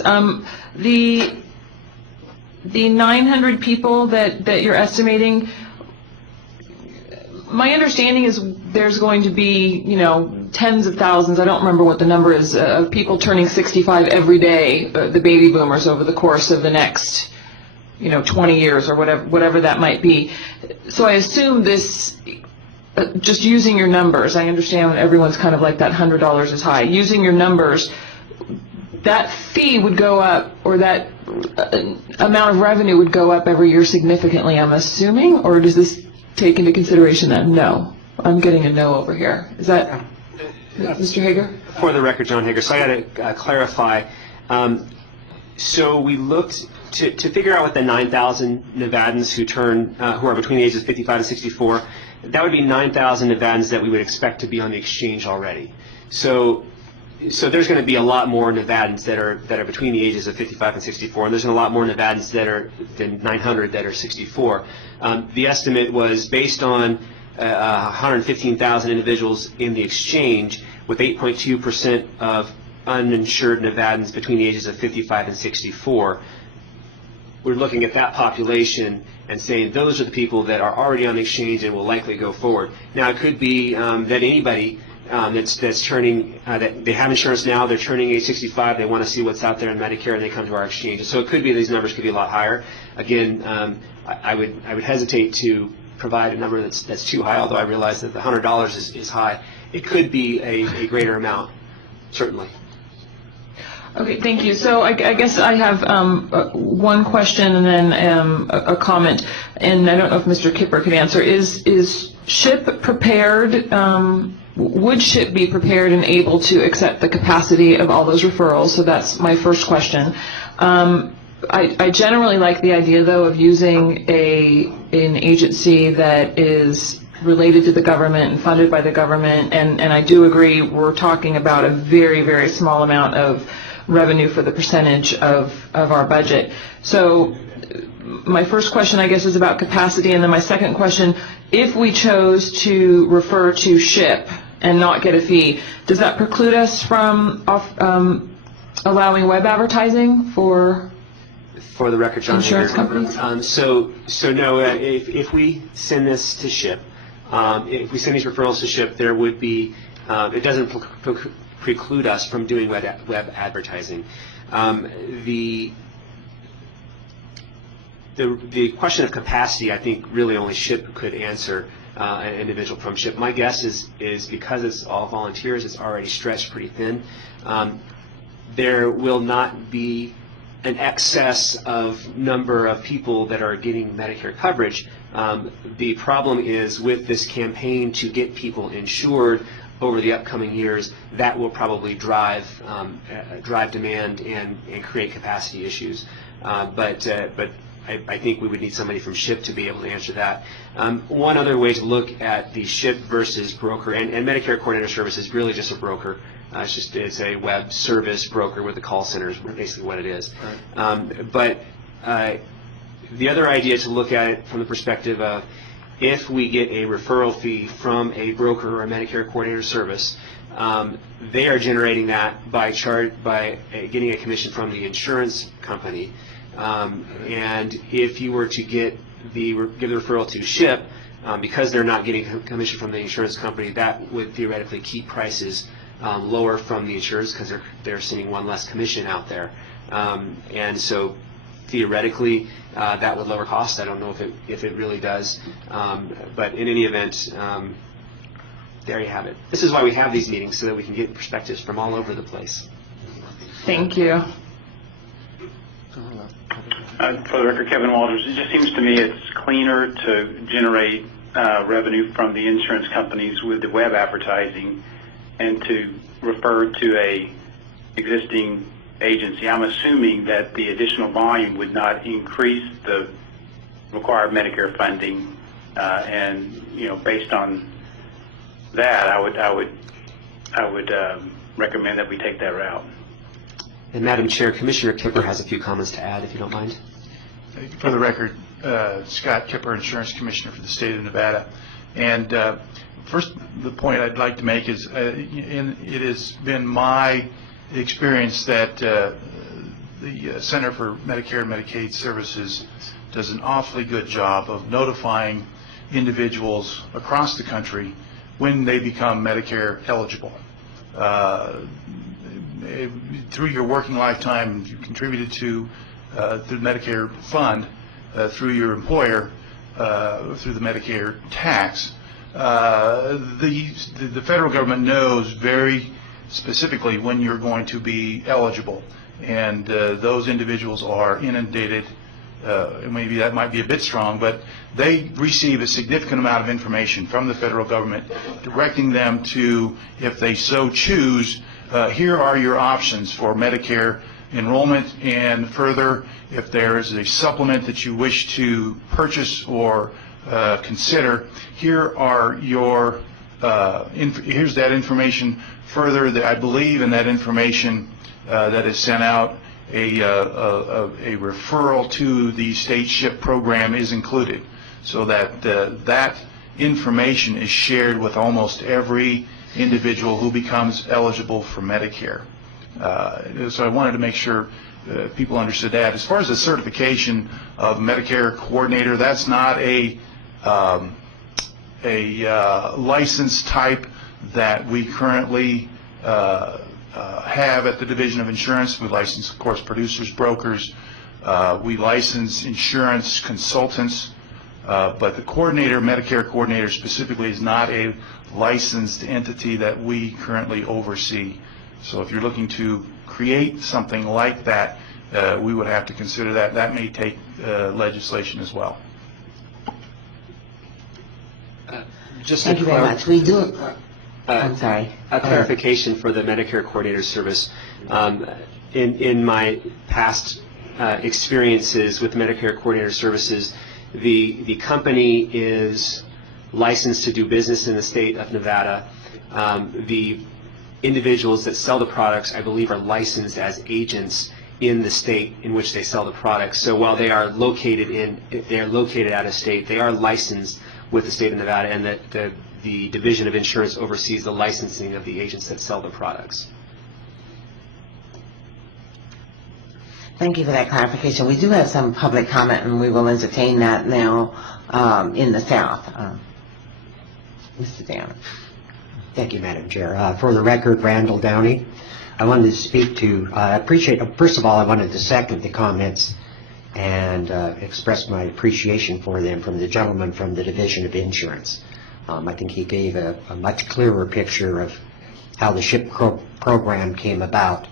The 900 people that you're estimating, my understanding is there's going to be, tens of thousands, I don't remember what the number is, of people turning 65 every day, the baby boomers, over the course of the next 20 years or whatever that might be. So I assume this, just using your numbers, I understand everyone's kind of like that $100 is high. Using your numbers, that fee would go up, or that amount of revenue would go up every year significantly, I'm assuming? Or does this take into consideration that? No. I'm getting a no over here. Is that Mr. Hager? For the record, John Hager. So I got to clarify. So we looked to figure out what the 9,000 Nevadans who are between the ages of 55 and 64. That would be 9,000 Nevadans that we would expect to be on the exchange already. So there's going to be a lot more Nevadans that are between the ages of 55 and 64, and there's a lot more Nevadans than 900 that are 64. The estimate was based on 115,000 individuals in the exchange, with 8.2% of uninsured Nevadans between the ages of 55 and 64. We're looking at that population and saying those are the people that are already on the exchange and will likely go forward. Now, it could be that anybody that's turning, that they have insurance now, they're turning age 65, they want to see what's out there in Medicare, and they come to our exchange. So it could be these numbers could be a lot higher. Again, I would hesitate to provide a number that's too high, although I realize that the $100 is high. It could be a greater amount, certainly. Okay, thank you. So I guess I have one question and then a comment, and I don't know if Mr. Kipper could answer. Is SHIP prepared, would SHIP be prepared and able to accept the capacity of all those referrals? So that's my first question. I generally like the idea, though, of using an agency that is related to the government and funded by the government, and I do agree we're talking about a very, very small amount of revenue for the percentage of our budget. So my first question, I guess, is about capacity, and then my second question, if we chose to refer to SHIP and not get a fee, does that preclude us from allowing web advertising for the record, John insurance Hager. companies? So no, if we send this to SHIP, if we send these referrals to SHIP, there would be, it doesn't preclude us from doing web advertising. The question of capacity, I think, really only SHIP could answer, an individual from SHIP. My guess is because it's all volunteers, it's already stretched pretty thin. There will not be an excess of number of people that are getting Medicare coverage. The problem is with this campaign to get people insured over the upcoming years, that will probably drive demand and create capacity issues. But I think we would need somebody from SHIP to be able to answer that. One other way to look at the SHIP versus broker, and Medicare Coordinator Service is really just a broker. It's a web service broker with a call center is basically what it is. But the other idea to look at it from the perspective of if we get a referral fee from a broker or a Medicare Coordinator Service, they are generating that by getting a commission from the insurance company. And if you were to give the referral to SHIP, because they're not getting commission from the insurance company, that would theoretically keep prices lower from the insurers because they're sending one less commission out there. And so theoretically, that would lower costs. I don't know if it really does. But in any event, there you have it. This is why we have these meetings, so that we can get perspectives from all over the place. Thank you. For the record, Kevin Walters, it just seems to me it's cleaner to generate revenue from the insurance companies with the web advertising and to refer to a existing agency. I'm assuming that the additional volume would not increase the required Medicare funding, and based on that, I would recommend that we take that route. And Madam Chair, Commissioner Kipper has a few comments to add, if you don't mind. For the record, Scott Kipper, Insurance Commissioner for the state of Nevada. And first, the point I'd like to make is it has been my experience that the Center for Medicare and Medicaid Services does an awfully good job of notifying individuals across the country when they become Medicare eligible. Through your working lifetime, you contributed to the Medicare fund through your employer, through the Medicare tax. The federal government knows very specifically when you're going to be eligible, and those individuals are inundated. Maybe that might be a bit strong, but they receive a significant amount of information from the federal government directing them to, if they so choose, here are your options for Medicare enrollment, and further, if there is a supplement that you wish to purchase or consider, here are your here's that information. Further, I believe in that information that is sent out, a referral to the state SHIP program is included, so that that information is shared with almost every individual who becomes eligible for Medicare. So I wanted to make sure people understood that. As far as the certification of Medicare coordinator, that's not a license type that we currently have at the Division of Insurance. We license, of course, producers, brokers. We license insurance consultants. But the coordinator, Medicare coordinator specifically, is not a licensed entity that we currently oversee. So if you're looking to create something like that, we would have to consider that. That may take legislation as well. Thank you very much. We do. I'm sorry. A clarification for the Medicare Coordinator Service. In my past experiences with Medicare Coordinator Services, the company is licensed to do business in the state of Nevada. The individuals that sell the products, I believe, are licensed as agents in the state in which they sell the products. So while they are located out of state, they are licensed with the state of Nevada, and that the Division of Insurance oversees the licensing of the agents that sell the products. Thank you for that clarification. We do have some public comment, and we will entertain that now in the South. Mr. Downey. Thank you, Madam Chair. For the record, Randall Downey. I wanted to speak to, first of all, I wanted to second the comments and express my appreciation for them from the gentleman from the Division of Insurance. I think he gave a much clearer picture of how the SHIP program came about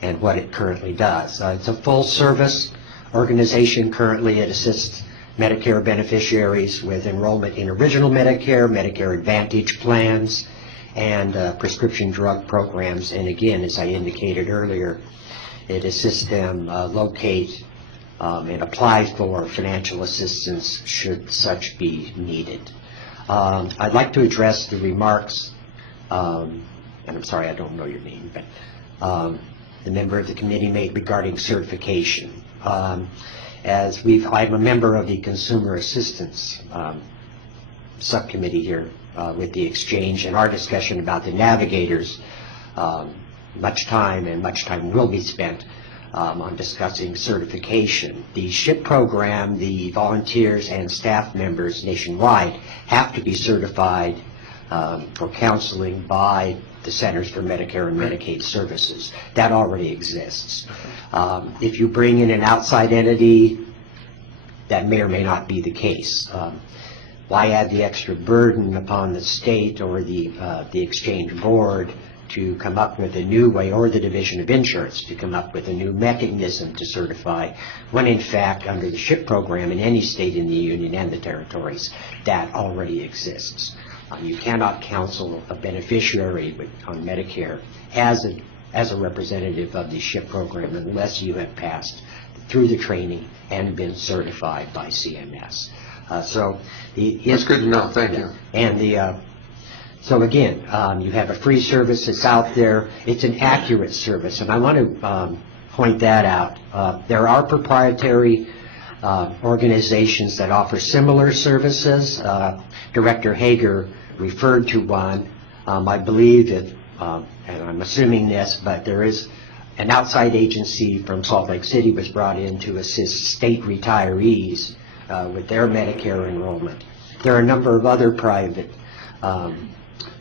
and what it currently does. It's a full-service organization. Currently, it assists Medicare beneficiaries with enrollment in Original Medicare, Medicare Advantage plans, and prescription drug programs. And again, as I indicated earlier, it assists them locate and apply for financial assistance should such be needed. I'd like to address the remarks, and I'm sorry I don't know your name, but the member of the committee made regarding certification. I'm a member of the Consumer Assistance Subcommittee here with the Exchange, and our discussion about the navigators, much time will be spent on discussing certification. The SHIP program, the volunteers and staff members nationwide have to be certified for counseling by the Centers for Medicare and Medicaid Services. That already exists. If you bring in an outside entity, that may or may not be the case. Why add the extra burden upon the state or the exchange board to come up with a new way, or the Division of Insurance to come up with a new mechanism to certify, when in fact under the SHIP program in any state in the Union and the territories, that already exists. You cannot counsel a beneficiary on Medicare as a representative of the SHIP program unless you have passed through the training and been certified by CMS. That's good to know. Thank you. And so again, you have a free service that's out there. It's an accurate service, and I want to point that out. There are proprietary organizations that offer similar services. Director Hager referred to one. I believe that, and I'm assuming this, but there is an outside agency from Salt Lake City was brought in to assist state retirees with their Medicare enrollment. There are a number of other private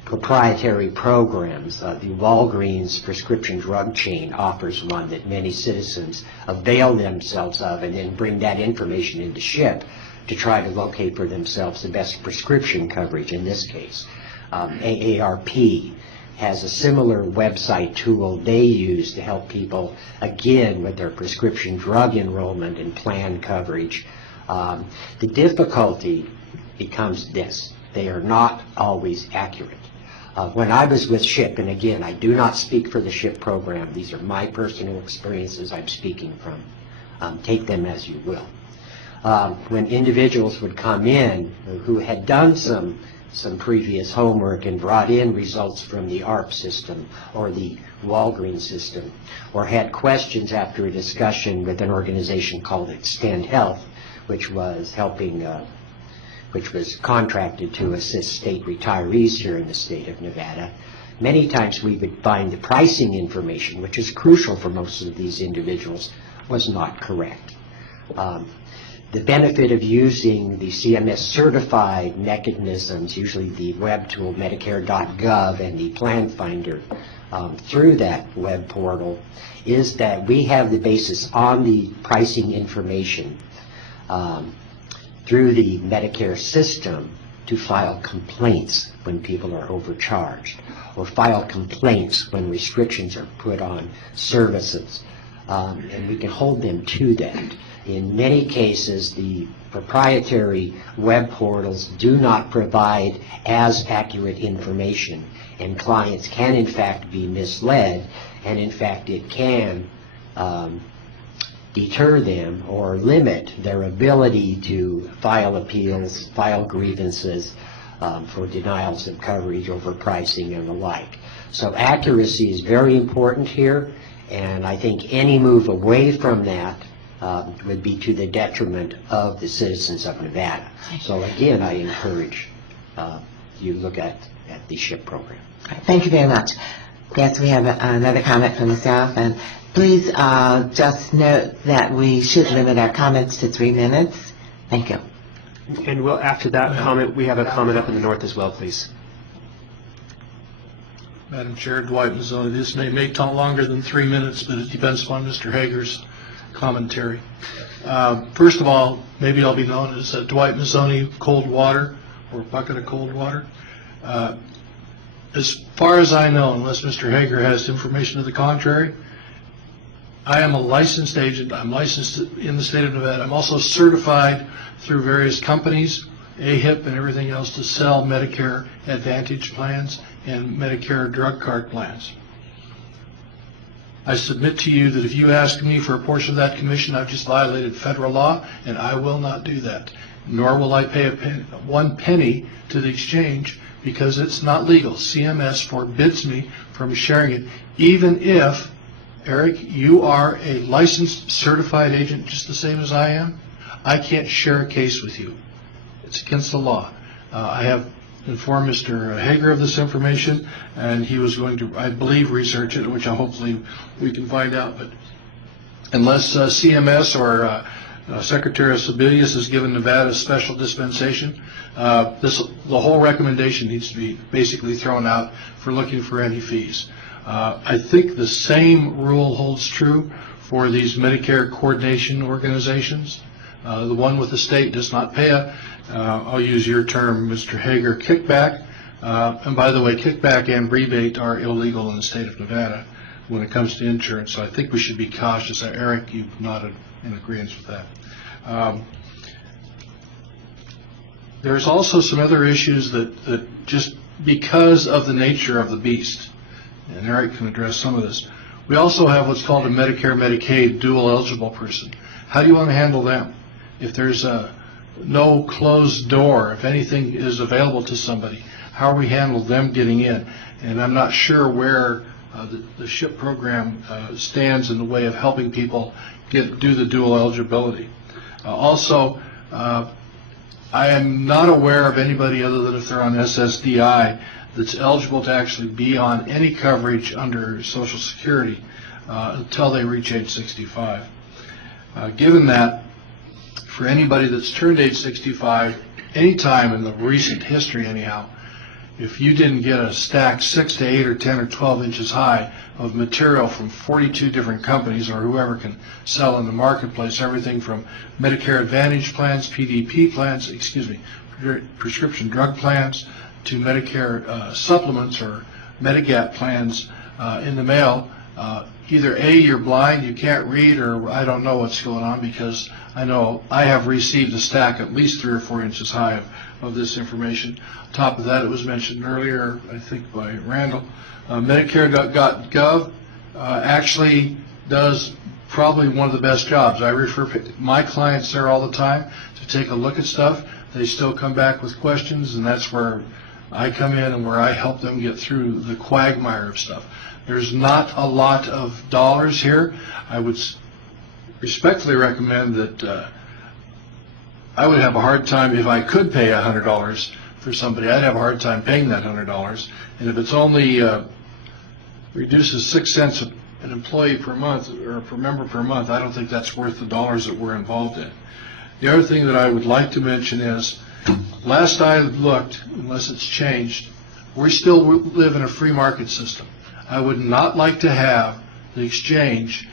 proprietary programs. The Walgreens prescription drug chain offers one that many citizens avail themselves of and then bring that information into SHIP to try to locate for themselves the best prescription coverage in this case. AARP has a similar website tool they use to help people, again, with their prescription drug enrollment and plan coverage. The difficulty becomes this: they are not always accurate. When I was with SHIP, and again, I do not speak for the SHIP program, these are my personal experiences I'm speaking from. Take them as you will. When individuals would come in who had done some previous homework and brought in results from the ARP system or the Walgreens system, or had questions after a discussion with an organization called Extend Health, which was contracted to assist state retirees here in the state of Nevada. Many times we would find the pricing information, which is crucial for most of these individuals, was not correct. The benefit of using the CMS certified mechanisms, usually the web tool Medicare.gov and the Plan Finder through that web portal, is that we have the basis on the pricing information through the Medicare system to file complaints when people are overcharged, or file complaints when restrictions are put on services, and we can hold them to that. In many cases, the proprietary web portals do not provide as accurate information, and clients can in fact be misled, and in fact it can deter them or limit their ability to file appeals, file grievances for denials of coverage, overpricing, and the like. So accuracy is very important here, and I think any move away from that would be to the detriment of the citizens of Nevada. So again, I encourage you look at the SHIP program. Thank you very much. Yes, we have another comment from the staff, and please just note that we should limit our comments to 3 minutes. Thank you. And we'll, after that comment, we have a comment up in the north as well, please. Madam Chair, Dwight Mazzoni. This may take longer than 3 minutes, but it depends upon Mr. Hager's commentary. First of all, maybe I'll be known as Dwight Mazzoni Cold Water, or Bucket of Cold Water. As far as I know, unless Mr. Hager has information to the contrary, I am a licensed agent. I'm licensed in the state of Nevada. I'm also certified through various companies, AHIP and everything else, to sell Medicare Advantage plans and Medicare drug card plans. I submit to you that if you ask me for a portion of that commission, I've just violated federal law, and I will not do that. Nor will I pay one penny to the exchange, because it's not legal. CMS forbids me from sharing it, even if, Eric, you are a licensed certified agent just the same as I am. I can't share a case with you. It's against the law. I have informed Mr. Hager of this information, and he was going to, I believe, research it, which hopefully we can find out. But unless CMS or Secretary Sebelius has given Nevada a special dispensation, the whole recommendation needs to be basically thrown out for looking for any fees. I think the same rule holds true for these Medicare coordination organizations. The one with the state does not pay I'll use your term, Mr. Hager, kickback. And by the way, kickback and rebate are illegal in the state of Nevada when it comes to insurance. So I think we should be cautious. Eric, you've nodded in agreement with that. There's also some other issues that just because of the nature of the beast, and Eric can address some of this, we also have what's called a Medicare-Medicaid dual eligible person. How do you want to handle them? If there's no closed door, if anything is available to somebody, how are we handle them getting in? And I'm not sure where the SHIP program stands in the way of helping people do the dual eligibility. Also, I am not aware of anybody other than if they're on SSDI that's eligible to actually be on any coverage under Social Security until they reach age 65. Given that, for anybody that's turned age 65, any time in the recent history anyhow, if you didn't get a stack 6 to 8 or 10 or 12 inches high of material from 42 different companies or whoever can sell in the marketplace, everything from Medicare Advantage plans, PDP plans, prescription drug plans, to Medicare supplements or Medigap plans in the mail, either A, you're blind, you can't read, or I don't know what's going on, because I know I have received a stack at least 3 or 4 inches high of this information. On top of that, it was mentioned earlier, I think by Randall, Medicare.gov actually does probably one of the best jobs. I refer my clients there all the time to take a look at stuff. They still come back with questions, and that's where I come in and where I help them get through the quagmire of stuff. There's not a lot of dollars here. I would respectfully recommend that I would have a hard time if I could pay $100 for somebody. I'd have a hard time paying that $100. And if it's only reduces 6 cents an employee per month or per member per month, I don't think that's worth the dollars that we're involved in. The other thing that I would like to mention is, last I looked, unless it's changed, we still live in a free market system. I would not like to have the exchange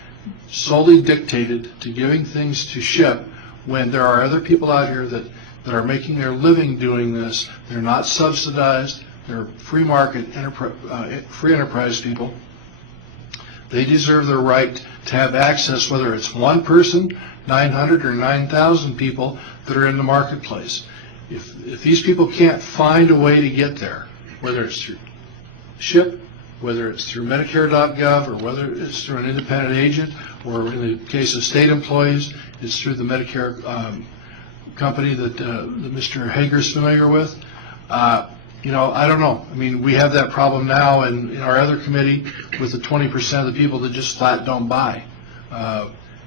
solely dictated to giving things to SHIP when there are other people out here that are making their living doing this. They're not subsidized. They're free market, free enterprise people. They deserve the right to have access, whether it's one person, 900 or 9,000 people that are in the marketplace. If these people can't find a way to get there, whether it's through SHIP, whether it's through Medicare.gov, or whether it's through an independent agent, or in the case of state employees, it's through the Medicare company that Mr. Hager's familiar with. I don't know. I mean, we have that problem now in our other committee with the 20% of the people that just flat don't buy.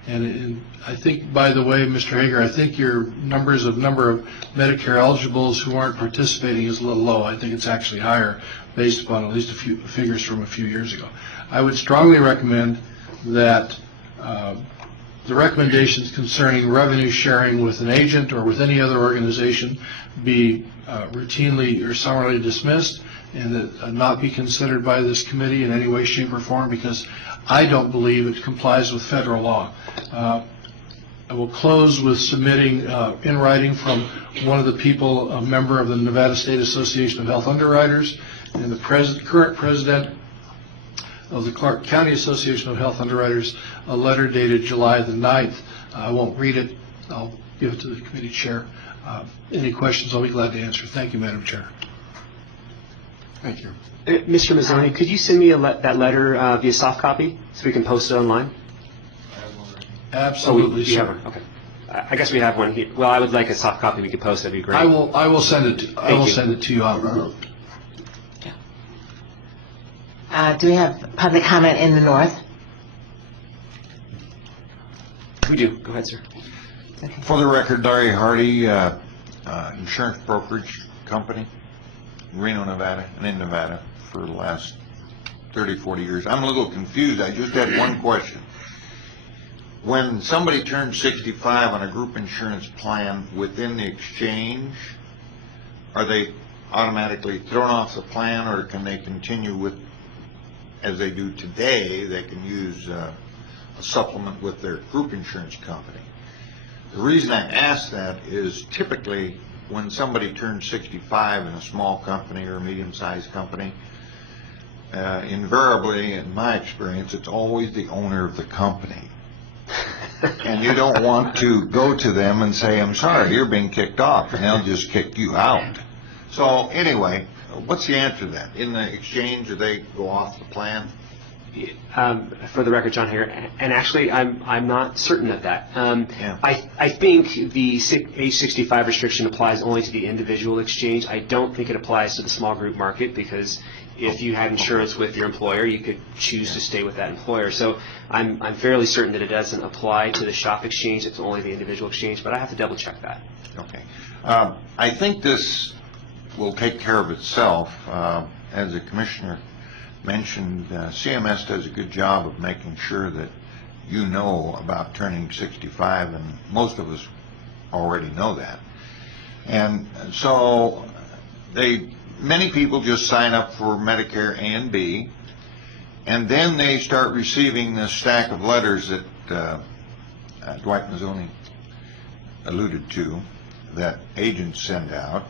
And I think, by the way, Mr. Hager, I think your number of Medicare eligibles who aren't participating is a little low. I think it's actually higher, based upon at least a few figures from a few years ago. I would strongly recommend that the recommendations concerning revenue sharing with an agent or with any other organization be routinely or summarily dismissed, and that not be considered by this committee in any way, shape, or form, because I don't believe it complies with federal law. I will close with submitting in writing from one of the people, a member of the Nevada State Association of Health Underwriters, and the current president of the Clark County Association of Health Underwriters, a letter dated July the 9th. I won't read it. I'll give it to the committee chair. Any questions, I'll be glad to answer. Thank you, Madam Chair. Thank you. Mr. Mazzoni, could you send me that letter via soft copy so we can post it online? Absolutely, you have sir. one? Okay. I guess we have one here. Well, I would like a soft copy we could post. That'd be great. I will send it to you outright. Do we have public comment in the north? We do. Go ahead, sir. For the record, Larry Hardy, insurance brokerage company, Reno, Nevada, and in Nevada for the last 30, 40 years. I'm a little confused. I just had one question. When somebody turns 65 on a group insurance plan within the exchange, are they automatically thrown off the plan, or can they continue with, as they do today, they can use a supplement with their group insurance company? The reason I ask that is typically when somebody turns 65 in a small company or a medium-sized company, invariably, in my experience, it's always the owner of the company. And you don't want to go to them and say, I'm sorry, you're being kicked off, and they'll just kick you out. So anyway, what's the answer to that? In the exchange, do they go off the plan? For the record, John Hager, and actually, I'm not certain of that. Yeah. I think the age 65 restriction applies only to the individual exchange. I don't think it applies to the small group market, because if you had insurance with your employer, you could choose to stay with that employer. So I'm fairly certain that it doesn't apply to the shop exchange. It's only the individual exchange, but I have to double check that. Okay. I think this will take care of itself. As the commissioner mentioned, CMS does a good job of making sure that you know about turning 65, and most of us already know that. And so many people just sign up for Medicare A and B, and then they start receiving this stack of letters that Dwight Mazzoni alluded to, that agents send out.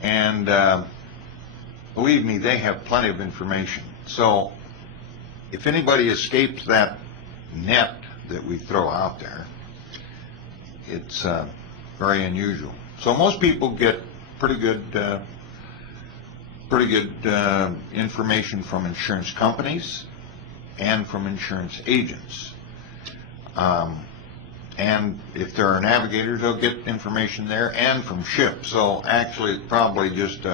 And believe me, they have plenty of information. So if anybody escapes that net that we throw out there, it's very unusual. So most people get pretty good information from insurance companies and from insurance agents. And if there are navigators, they'll get information there, and from SHIP. So actually, it's probably just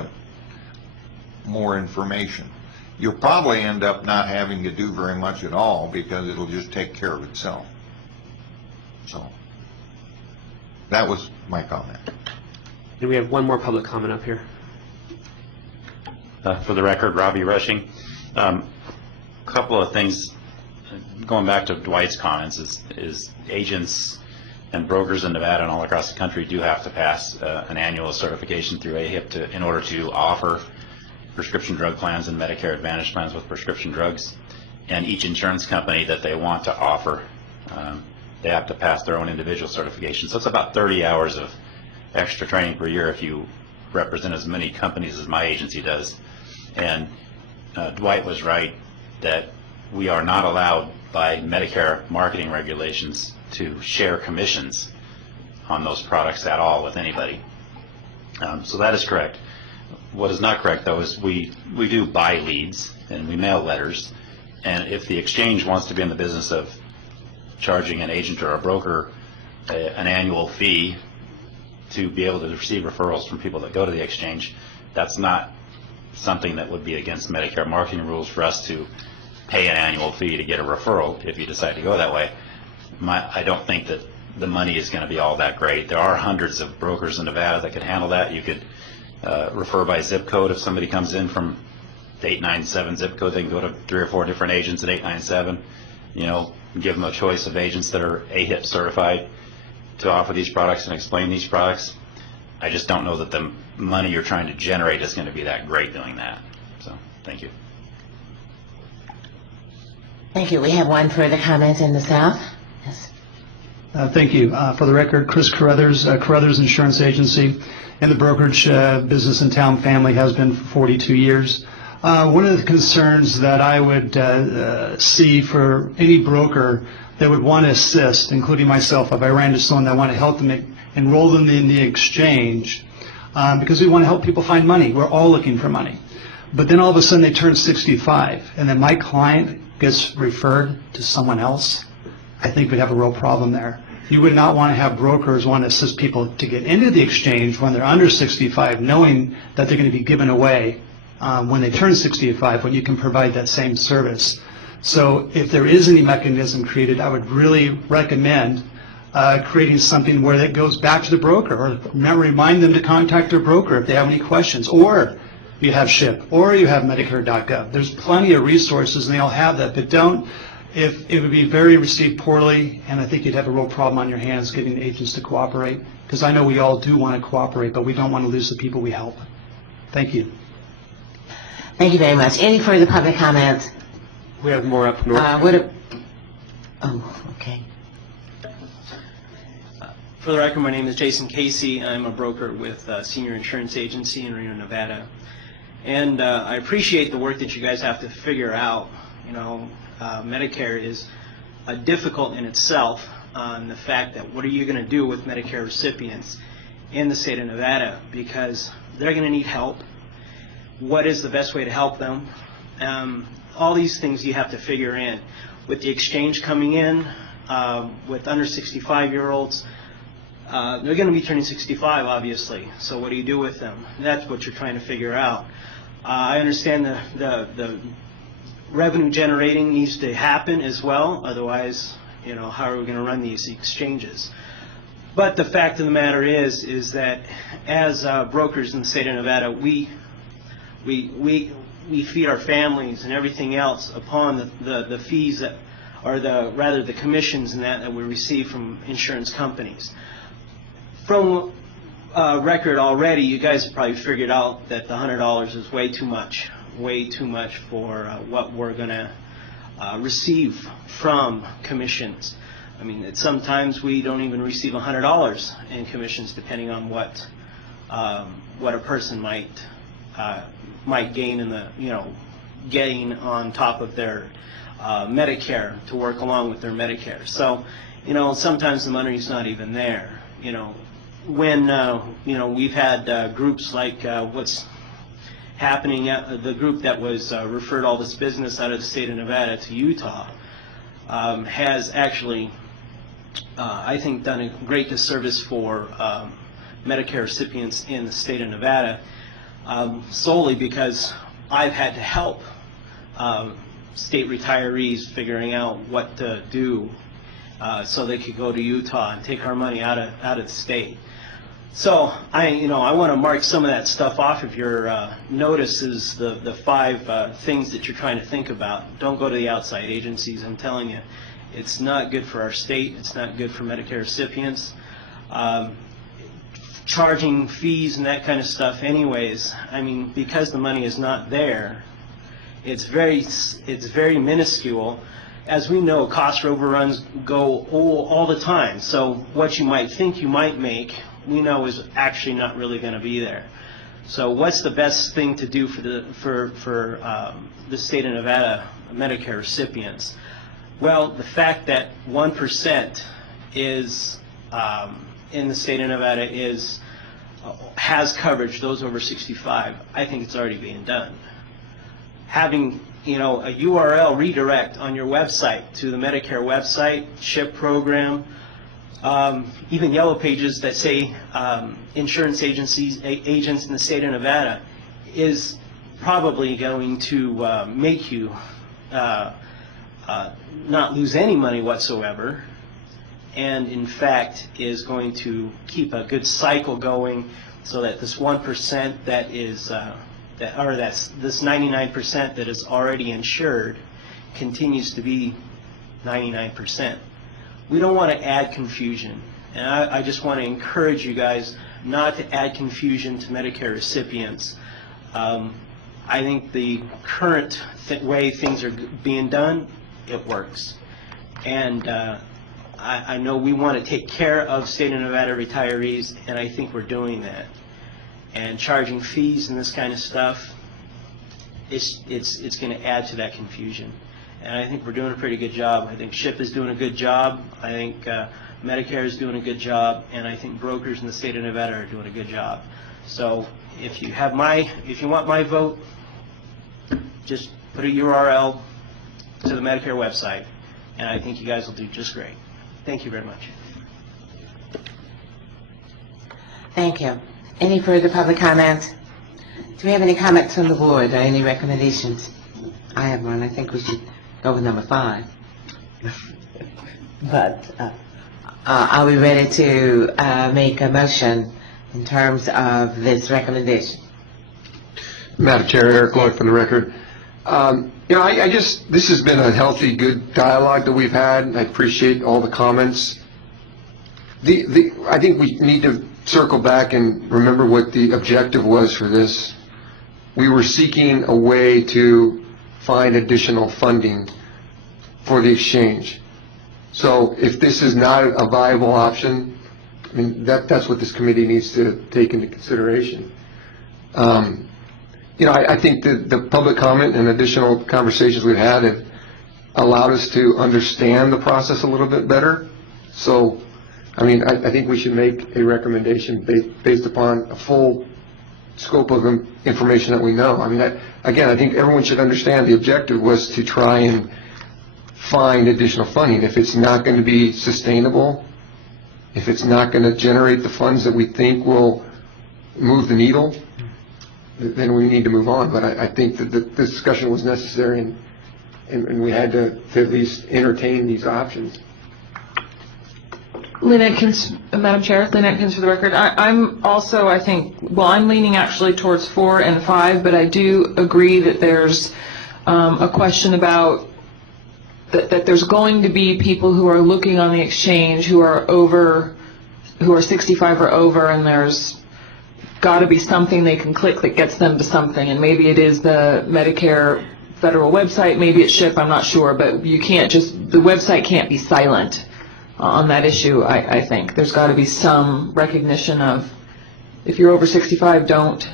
more information. You'll probably end up not having to do very much at all, because it'll just take care of itself. So that was my comment. And we have one more public comment up here. For the record, Robbie Rushing. Couple of things, going back to Dwight's comments, is agents and brokers in Nevada and all across the country do have to pass an annual certification through AHIP in order to offer prescription drug plans and Medicare Advantage plans with prescription drugs. And each insurance company that they want to offer, they have to pass their own individual certification. So it's about 30 hours of extra training per year if you represent as many companies as my agency does. And Dwight was right that we are not allowed by Medicare marketing regulations to share commissions on those products at all with anybody. So that is correct. What is not correct, though, is we do buy leads and we mail letters. And if the exchange wants to be in the business of charging an agent or a broker an annual fee to be able to receive referrals from people that go to the exchange, that's not something that would be against Medicare marketing rules for us to pay an annual fee to get a referral if you decide to go that way. I don't think that the money is going to be all that great. There are hundreds of brokers in Nevada that could handle that. You could refer by zip code. If somebody comes in from the 897 zip code, they can go to 3 or 4 different agents at 897, give them a choice of agents that are AHIP certified to offer these products and explain these products. I just don't know that the money you're trying to generate is going to be that great doing that. So, thank you. Thank you. We have one further comment in the south. Yes. Thank you. For the record, Chris Carruthers, Carruthers Insurance Agency, and the brokerage business in town family has been for 42 years. One of the concerns that I would see for any broker that would want to assist, including myself, if I ran into someone that wanted to help them enroll them in the exchange, because we want to help people find money. We're all looking for money. but then all of a sudden they turn 65, and then my client gets referred to someone else, I think we'd have a real problem there. You would not want to have brokers want to assist people to get into the exchange when they're under 65, knowing that they're going to be given away when they turn 65, when you can provide that same service. So if there is any mechanism created, I would really recommend creating something where that goes back to the broker, or remind them to contact their broker if they have any questions, or you have SHIP, or you have Medicare.gov. There's plenty of resources, and they all have that, but don't. If it would be very received poorly, and I think you'd have a real problem on your hands getting agents to cooperate, because I know we all do want to cooperate, but we don't want to lose the people we help. Thank you. Thank you very much. Any further public comments? We have more up north. Okay. For the record, my name is Jason Casey. I'm a broker with Senior Insurance Agency in Reno, Nevada. And I appreciate the work that you guys have to figure out. You know, Medicare is difficult in itself on the fact that what are you going to do with Medicare recipients in the state of Nevada, because they're going to need help. What is the best way to help them? All these things you have to figure in. With the exchange coming in, with under 65-year-olds, they're going to be turning 65, obviously. So what do you do with them? That's what you're trying to figure out. I understand the revenue generating needs to happen as well. Otherwise, you know, how are we going to run these exchanges? But the fact of the matter is that as brokers in the state of Nevada, we feed our families and everything else upon the fees that, or the commissions and that we receive from insurance companies. From record already, you guys have probably figured out that the $100 is way too much for what we're going to receive from commissions. I mean, sometimes we don't even receive $100 in commissions, depending on what a person might gain in the, you know, getting on top of their Medicare to work along with their Medicare. So, you know, sometimes the money's not even there. You know, when you know, we've had groups like what's happening at the group that was referred all this business out of the state of Nevada to Utah, has actually, I think, done a great disservice for Medicare recipients in the state of Nevada, solely because I've had to help state retirees figuring out what to do so they could go to Utah and take our money out of the state. So I want to mark some of that stuff off of your notices, the 5 things that you're trying to think about. Don't go to the outside agencies. I'm telling you, it's not good for our state. It's not good for Medicare recipients. Charging fees and that kind of stuff anyways, I mean, because the money is not there, it's very minuscule. As we know, cost overruns go all the time. So what you might think you might make, we know is actually not really going to be there. So what's the best thing to do for the state of Nevada Medicare recipients? Well, the fact that 1% is in the state of Nevada has coverage, those over 65, I think it's already being done. Having, you know, a URL redirect on your website to the Medicare website, SHIP program, even yellow pages that say insurance agencies, agents in the state of Nevada, is probably going to make you not lose any money whatsoever, and in fact is going to keep a good cycle going, so that this 1% that is this 99% that is already insured continues to be 99%. We don't want to add confusion, and I just want to encourage you guys not to add confusion to Medicare recipients. I think the current way things are being done, it works. And I know we want to take care of state of Nevada retirees, and I think we're doing that. And charging fees and this kind of stuff, it's going to add to that confusion. And I think we're doing a pretty good job. I think SHIP is doing a good job. I think Medicare is doing a good job, and I think brokers in the state of Nevada are doing a good job. So if you want my vote, just put a URL to the Medicare website, and I think you guys will do just great. Thank you very much. Thank you. Any further public comments? Do we have any comments from the board or any recommendations? I have one. I think we should go with number 5. But are we ready to make a motion in terms of this recommendation? Madam Chair, Eric Lloyd for the record. I just, this has been a healthy, good dialogue that we've had. I appreciate all the comments. I think we need to circle back and remember what the objective was for this. We were seeking a way to find additional funding for the exchange. So if this is not a viable option, I mean, that's what this committee needs to take into consideration. I think that the public comment and additional conversations we've had have allowed us to understand the process a little bit better. So, I mean, I think we should make a recommendation based upon a full scope of information that we know. I mean, again, I think everyone should understand the objective was to try and find additional funding. If it's not going to be sustainable, if it's not going to generate the funds that we think will move the needle, then we need to move on. But I think that the discussion was necessary, and we had to at least entertain these options. Lynn Atkins, Madam Chair, Lynn Atkins for the record. I'm also, I think, well, I'm leaning actually towards 4 and 5, but I do agree that there's a question about that there's going to be people who are looking on the exchange who are 65 or over, and there's got to be something they can click that gets them to something, and maybe it is the Medicare federal website, maybe it's SHIP, I'm not sure, but you can't the website can't be silent on that issue. I think there's got to be some recognition of, if you're over 65, don't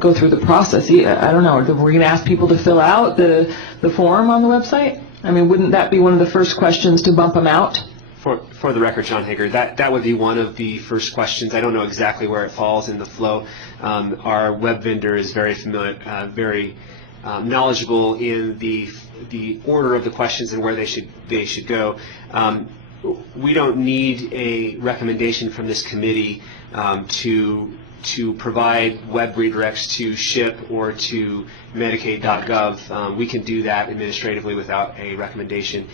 go through the process. I don't know, we're going to ask people to fill out the form on the website? I mean, wouldn't that be one of the first questions to bump them out? For the record, John Hager, that would be one of the first questions. I don't know exactly where it falls in the flow. Our web vendor is very familiar, very knowledgeable in the order of the questions and where they should go. We don't need a recommendation from this committee to provide web redirects to SHIP or to Medicaid.gov. We can do that administratively without a recommendation.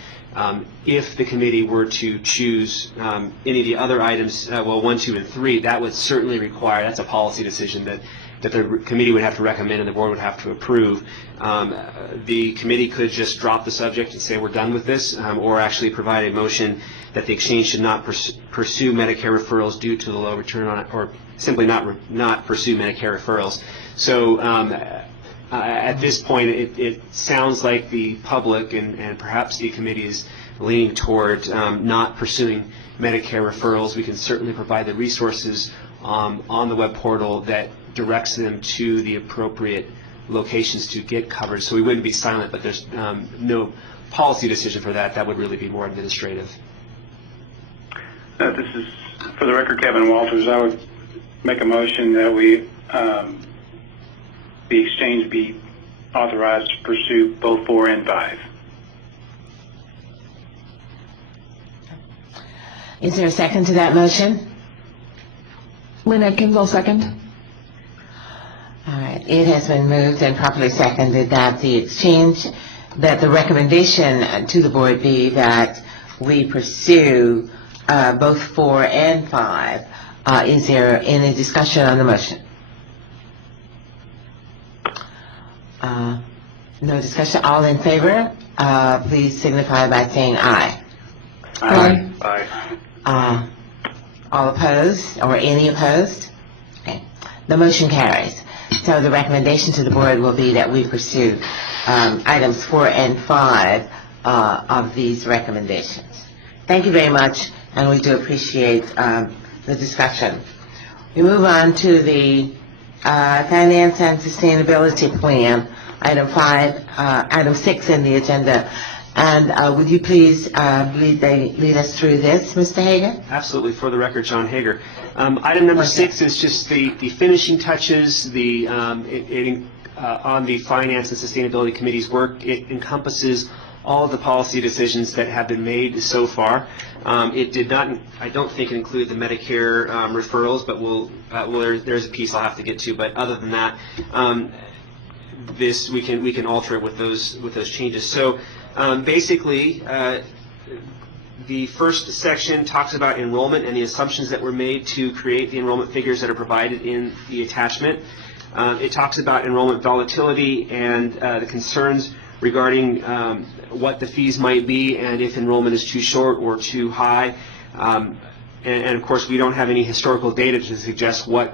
If the committee were to choose any of the other items, 1, 2, and 3, that would certainly require, that's a policy decision that the committee would have to recommend and the board would have to approve. The committee could just drop the subject and say we're done with this, or actually provide a motion that the exchange should not pursue Medicare referrals due to the low return on it, or simply not pursue Medicare referrals. So at this point, it sounds like the public and perhaps the committee is leaning toward not pursuing Medicare referrals. We can certainly provide the resources on the web portal that directs them to the appropriate locations to get coverage. So we wouldn't be silent, but there's no policy decision for that. That would really be more administrative. This is, for the record, Kevin Walters. I would make a motion that we, the exchange be authorized to pursue both 4 and 5. Is there a second to that motion? Lynn Atkins, I'll second. All right. It has been moved and properly seconded that the recommendation to the board be that we pursue both 4 and 5. Is there any discussion on the motion? No discussion. All in favor, please signify by saying aye. Aye. Aye. All opposed or any opposed? Okay. The motion carries. So the recommendation to the board will be that we pursue items 4 and 5 of these recommendations. Thank you very much, and we do appreciate the discussion. We move on to the Finance and Sustainability Plan, item 6 in the agenda. And would you please lead us through this, Mr. Hager? Absolutely. For the record, John Hager. Item number 6 is just the finishing touches. It on the Finance and Sustainability Committee's work. It encompasses all of the policy decisions that have been made so far. It did not, I don't think, include the Medicare referrals, but there's a piece I'll have to get to. But other than that, we can alter it with those changes. So basically, the first section talks about enrollment and the assumptions that were made to create the enrollment figures that are provided in the attachment. It talks about enrollment volatility and the concerns regarding what the fees might be and if enrollment is too short or too high. And of course, we don't have any historical data to suggest what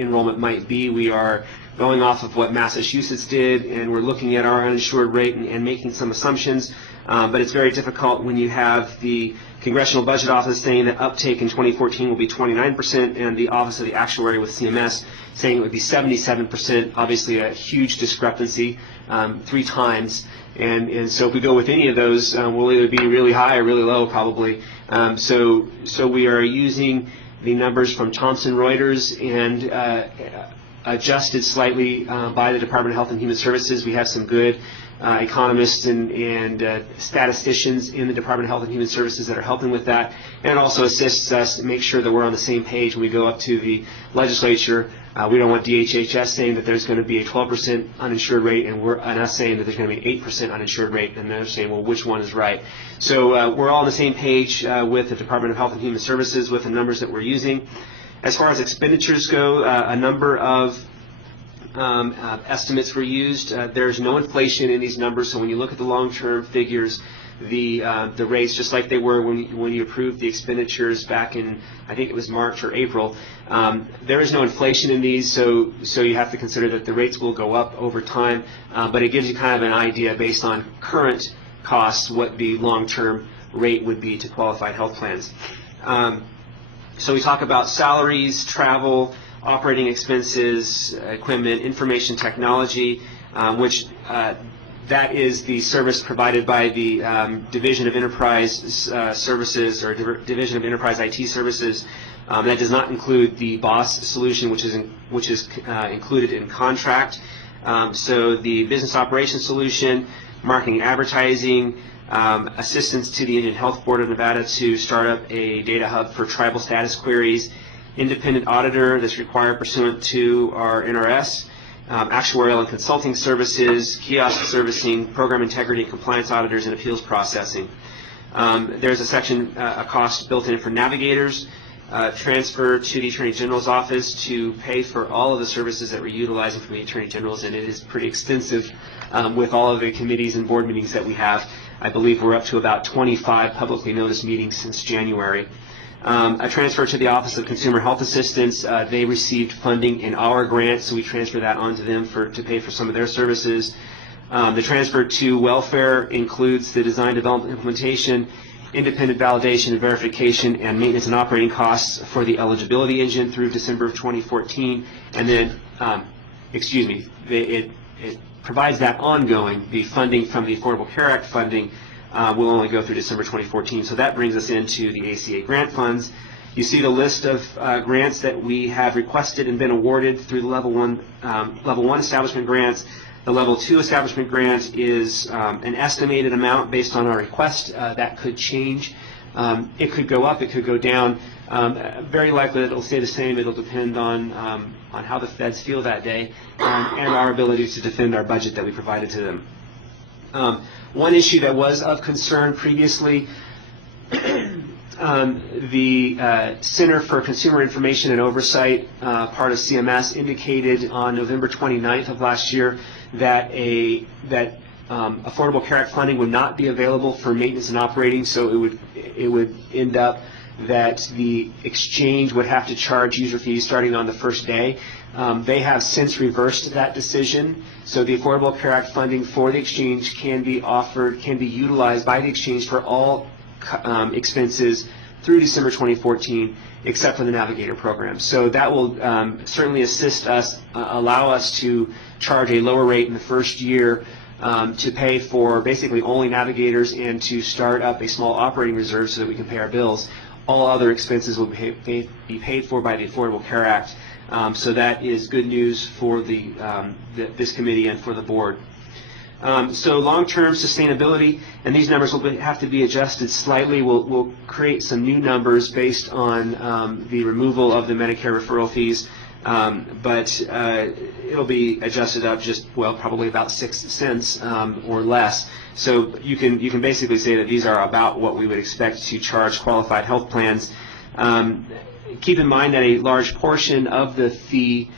enrollment might be. We are going off of what Massachusetts did, and we're looking at our uninsured rate and making some assumptions. But it's very difficult when you have the Congressional Budget Office saying that uptake in 2014 will be 29%, and the Office of the Actuary with CMS saying it would be 77%. Obviously, a huge discrepancy, 3 times. And so if we go with any of those, we'll either be really high or really low, probably. So we are using the numbers from Thomson Reuters and adjusted slightly by the Department of Health and Human Services. We have some good economists and statisticians in the Department of Health and Human Services that are helping with that, and it also assists us to make sure that we're on the same page when we go up to the legislature. We don't want DHHS saying that there's going to be a 12% uninsured rate, and us saying that there's going to be an 8% uninsured rate, and they're saying, well, which one is right? So we're all on the same page with the Department of Health and Human Services with the numbers that we're using. As far as expenditures go, a number of estimates were used. There's no inflation in these numbers, so when you look at the long-term figures, the rates, just like they were when you approved the expenditures back in, I think it was March or April, there is no inflation in these, so you have to consider that the rates will go up over time, but it gives you kind of an idea based on current costs what the long-term rate would be to qualified health plans. So we talk about salaries, travel, operating expenses, equipment, information technology, which that is the service provided by the Division of Enterprise Services or Division of Enterprise IT Services. That does not include the BOSS solution, which is included in contract. So the Business Operations Solution, marketing, advertising, assistance to the Indian Health Board of Nevada to start up a data hub for tribal status queries, independent auditor that's required pursuant to our NRS, actuarial and consulting services, kiosk servicing, program integrity and compliance auditors, and appeals processing. There's a section, a cost built in for navigators, transfer to the Attorney General's office to pay for all of the services that we're utilizing from the Attorney General's, and it is pretty extensive with all of the committees and board meetings that we have. I believe we're up to about 25 publicly noticed meetings since January. A transfer to the Office of Consumer Health Assistance. They received funding in our grant, so we transfer that on to them to pay for some of their services. The transfer to welfare includes the design, development, implementation, independent validation and verification, and maintenance and operating costs for the eligibility engine through December of 2014. And then, it provides that ongoing. The funding from the Affordable Care Act funding will only go through December 2014. So that brings us into the ACA grant funds. You see the list of grants that we have requested and been awarded through the level one establishment grants. The level 2 establishment grant is an estimated amount based on our request. That could change. It could go up, it could go down. Very likely that it'll stay the same. It'll depend on how the feds feel that day and our ability to defend our budget that we provided to them. One issue that was of concern previously, the Center for Consumer Information and Oversight, part of CMS, indicated on November 29th of last year that Affordable Care Act funding would not be available for maintenance and operating, so it would end up that the exchange would have to charge user fees starting on the first day. They have since reversed that decision, so the Affordable Care Act funding for the exchange can be utilized by the exchange for all expenses through December 2014, except for the Navigator program. So that will certainly assist us, allow us to charge a lower rate in the first year to pay for basically only Navigators and to start up a small operating reserve so that we can pay our bills. All other expenses will be paid for by the Affordable Care Act So that is good news for this committee and for the board. So long-term sustainability, and these numbers will have to be adjusted slightly. We'll create some new numbers based on the removal of the Medicare referral fees, but it'll be adjusted up just, well, probably about 6 cents or less. So you can basically say that these are about what we would expect to charge qualified health plans. Keep in mind that a large portion of the fee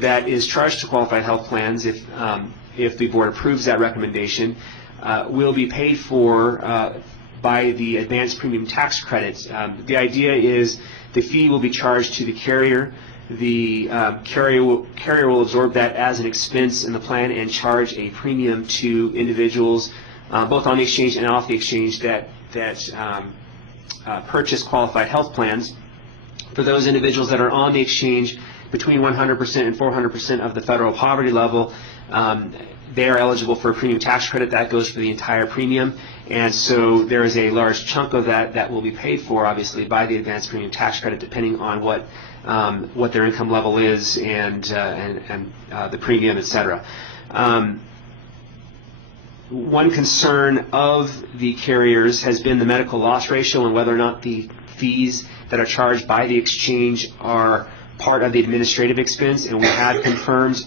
that is charged to qualified health plans, if the board approves that recommendation, will be paid for by the advanced premium tax credit. The idea is the fee will be charged to the carrier. The carrier will absorb that as an expense in the plan and charge a premium to individuals, both on the exchange and off the exchange, that purchase qualified health plans. For those individuals that are on the exchange between 100% and 400% of the federal poverty level, they are eligible for a premium tax credit that goes for the entire premium, and so there is a large chunk of that will be paid for, obviously, by the advanced premium tax credit, depending on what their income level is and the premium, etc. One concern of the carriers has been the medical loss ratio and whether or not the fees that are charged by the exchange are part of the administrative expense, and we have confirmed,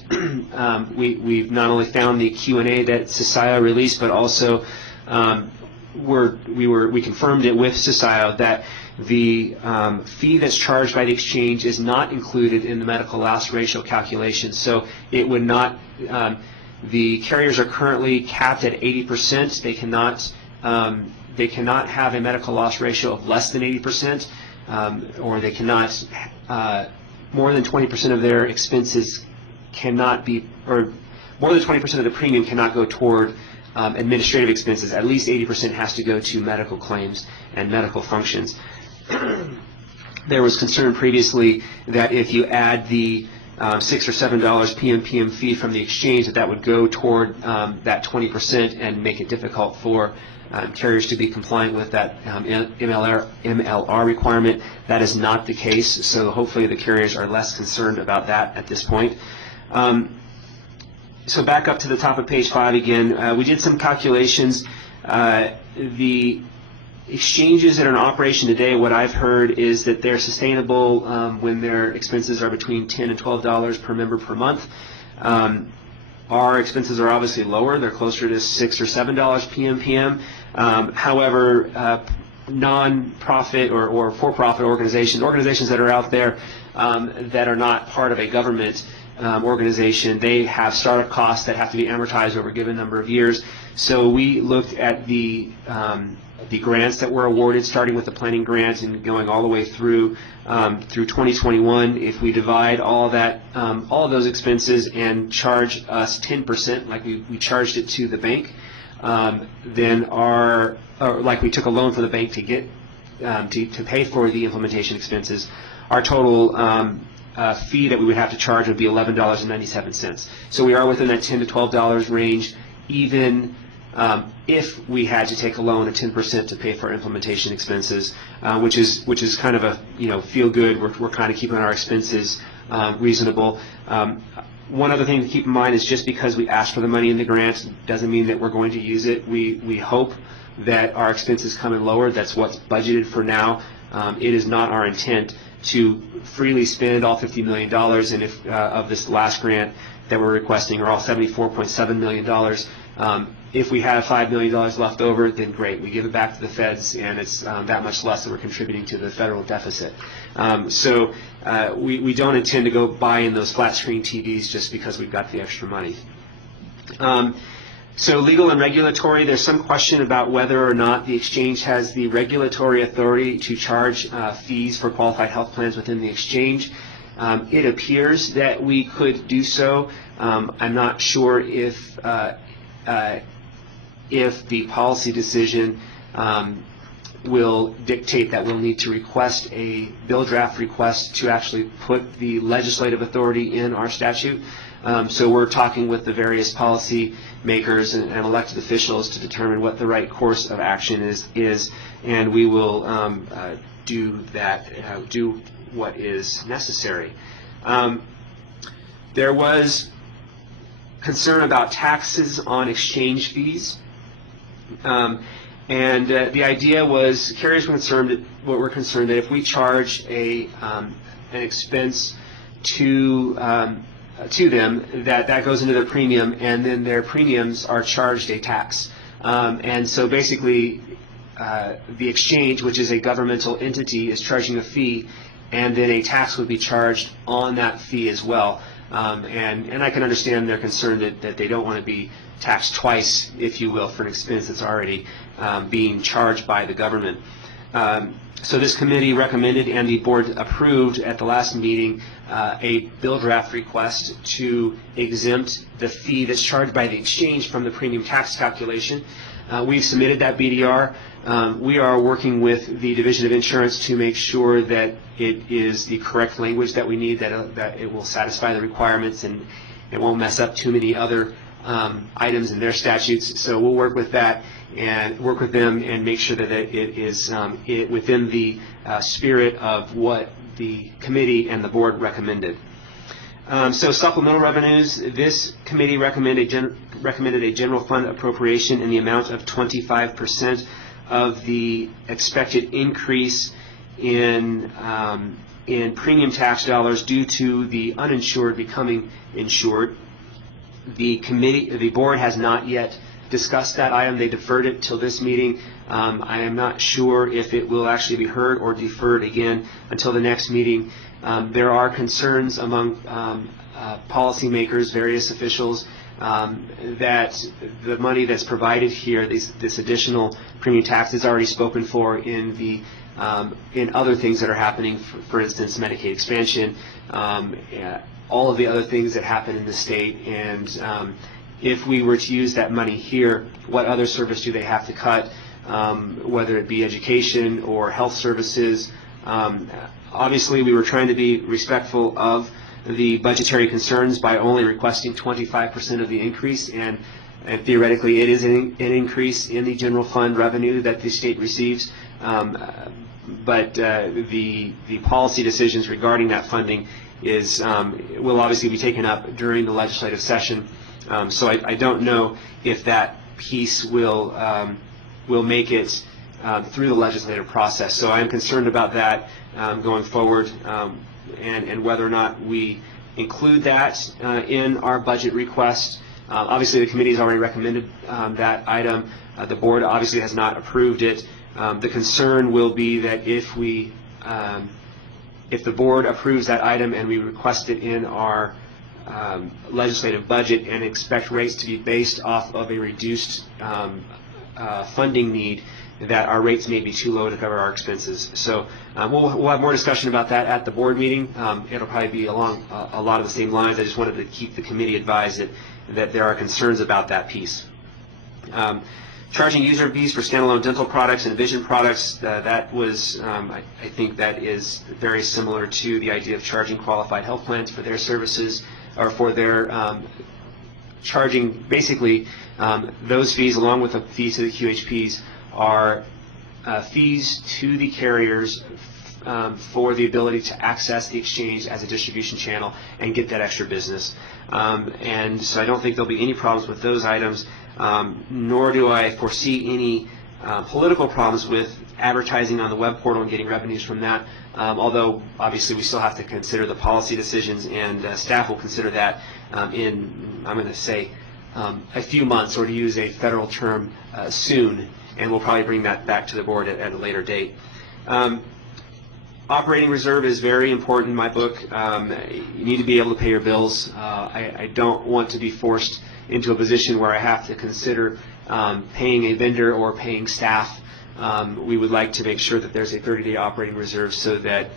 we've not only found the Q&A that CSIO released, but also we confirmed it with CSIO that the fee that's charged by the exchange is not included in the medical loss ratio calculation. So it would not, the carriers are currently capped at 80%. They cannot have a medical loss ratio of less than 80%, or they cannot, more than 20% of their expenses cannot be, or more than 20% of the premium cannot go toward administrative expenses. At least 80% has to go to medical claims and medical functions. There was concern previously that if you add the $6 or $7 PMPM fee from the exchange, that would go toward that 20% and make it difficult for carriers to be compliant with that MLR requirement. That is not the case, so hopefully the carriers are less concerned about that at this point. So back up to the top of page 5 again. We did some calculations. The exchanges that are in operation today, what I've heard is that they're sustainable when their expenses are between $10 and $12 per member per month. Our expenses are obviously lower. They're closer to $6 or $7 PMPM. However, non-profit or for-profit organizations that are out there that are not part of a government organization, they have startup costs that have to be amortized over a given number of years. So we looked at the grants that were awarded, starting with the planning grant and going all the way through 2021. If we divide all of those expenses and charge us 10%, like we charged it to the bank, then or like we took a loan for the bank to get to pay for the implementation expenses, our total fee that we would have to charge would be $11.97. So we are within that $10 to $12 range, even if we had to take a loan at 10% to pay for implementation expenses, which is kind of a feel good. We're kind of keeping our expenses reasonable. One other thing to keep in mind is just because we asked for the money in the grant doesn't mean that we're going to use it. We hope that our expenses come in lower. That's what's budgeted for now. It is not our intent to freely spend all $50 million, and if of this last grant that we're requesting, or all $74.7 million. If we have $5 million left over, then great. We give it back to the feds, and it's that much less that we're contributing to the federal deficit. So we don't intend to go buy in those flat screen TVs just because we've got the extra money. So legal and regulatory, there's some question about whether or not the exchange has the regulatory authority to charge fees for qualified health plans within the exchange. It appears that we could do so. I'm not sure if the policy decision will dictate that we'll need to request a bill draft request to actually put the legislative authority in our statute. So we're talking with the various policy makers and elected officials to determine what the right course of action is, and we will do what is necessary. There was concern about taxes on exchange fees. And the idea was, carriers were concerned that if we charge an expense to them, that goes into their premium, and then their premiums are charged a tax. And so basically, the exchange, which is a governmental entity, is charging a fee, and then a tax would be charged on that fee as well. And I can understand their concern that they don't want to be taxed twice, if you will, for an expense that's already being charged by the government. So this committee recommended, and the board approved at the last meeting, a bill draft request to exempt the fee that's charged by the exchange from the premium tax calculation. We've submitted that BDR. We are working with the Division of Insurance to make sure that it is the correct language that we need, that it will satisfy the requirements and it won't mess up too many other items in their statutes. So we'll work with that and work with them and make sure that it is within the spirit of what the committee and the board recommended. So supplemental revenues, this committee recommended a general fund appropriation in the amount of 25% of the expected increase in premium tax dollars due to the uninsured becoming insured. The board has not yet discussed that item. They deferred it till this meeting. I am not sure if it will actually be heard or deferred again until the next meeting. There are concerns among policymakers, various officials, that the money that's provided here, this additional premium tax, is already spoken for in other things that are happening. For instance, Medicaid expansion, all of the other things that happen in the state. And if we were to use that money here, what other service do they have to cut, whether it be education or health services? Obviously, we were trying to be respectful of the budgetary concerns by only requesting 25% of the increase, and theoretically it is an increase in the general fund revenue that the state receives, but the policy decisions regarding that funding will obviously be taken up during the legislative session. So I don't know if that piece will make it through the legislative process. So I am concerned about that going forward, and whether or not we include that in our budget request. Obviously, the committee has already recommended that item. The board obviously has not approved it. The concern will be that if the board approves that item and we request it in our legislative budget and expect rates to be based off of a reduced funding need, that our rates may be too low to cover our expenses. So we'll have more discussion about that at the board meeting. It'll probably be along a lot of the same lines. I just wanted to keep the committee advised that there are concerns about that piece. Charging user fees for standalone dental products and vision products, that was, I think that is very similar to the idea of charging qualified health plans for their services, or for their charging, basically, those fees along with the fees to the QHPs are fees to the carriers for the ability to access the exchange as a distribution channel and get that extra business. And so I don't think there'll be any problems with those items, nor do I foresee any political problems with advertising on the web portal and getting revenues from that, although obviously we still have to consider the policy decisions, and staff will consider that in, I'm going to say, a few months, or to use a federal term, soon, and we'll probably bring that back to the board at a later date. Operating reserve is very important in my book. You need to be able to pay your bills. I don't want to be forced into a position where I have to consider paying a vendor or paying staff. We would like to make sure that there's a 30-day operating reserve so that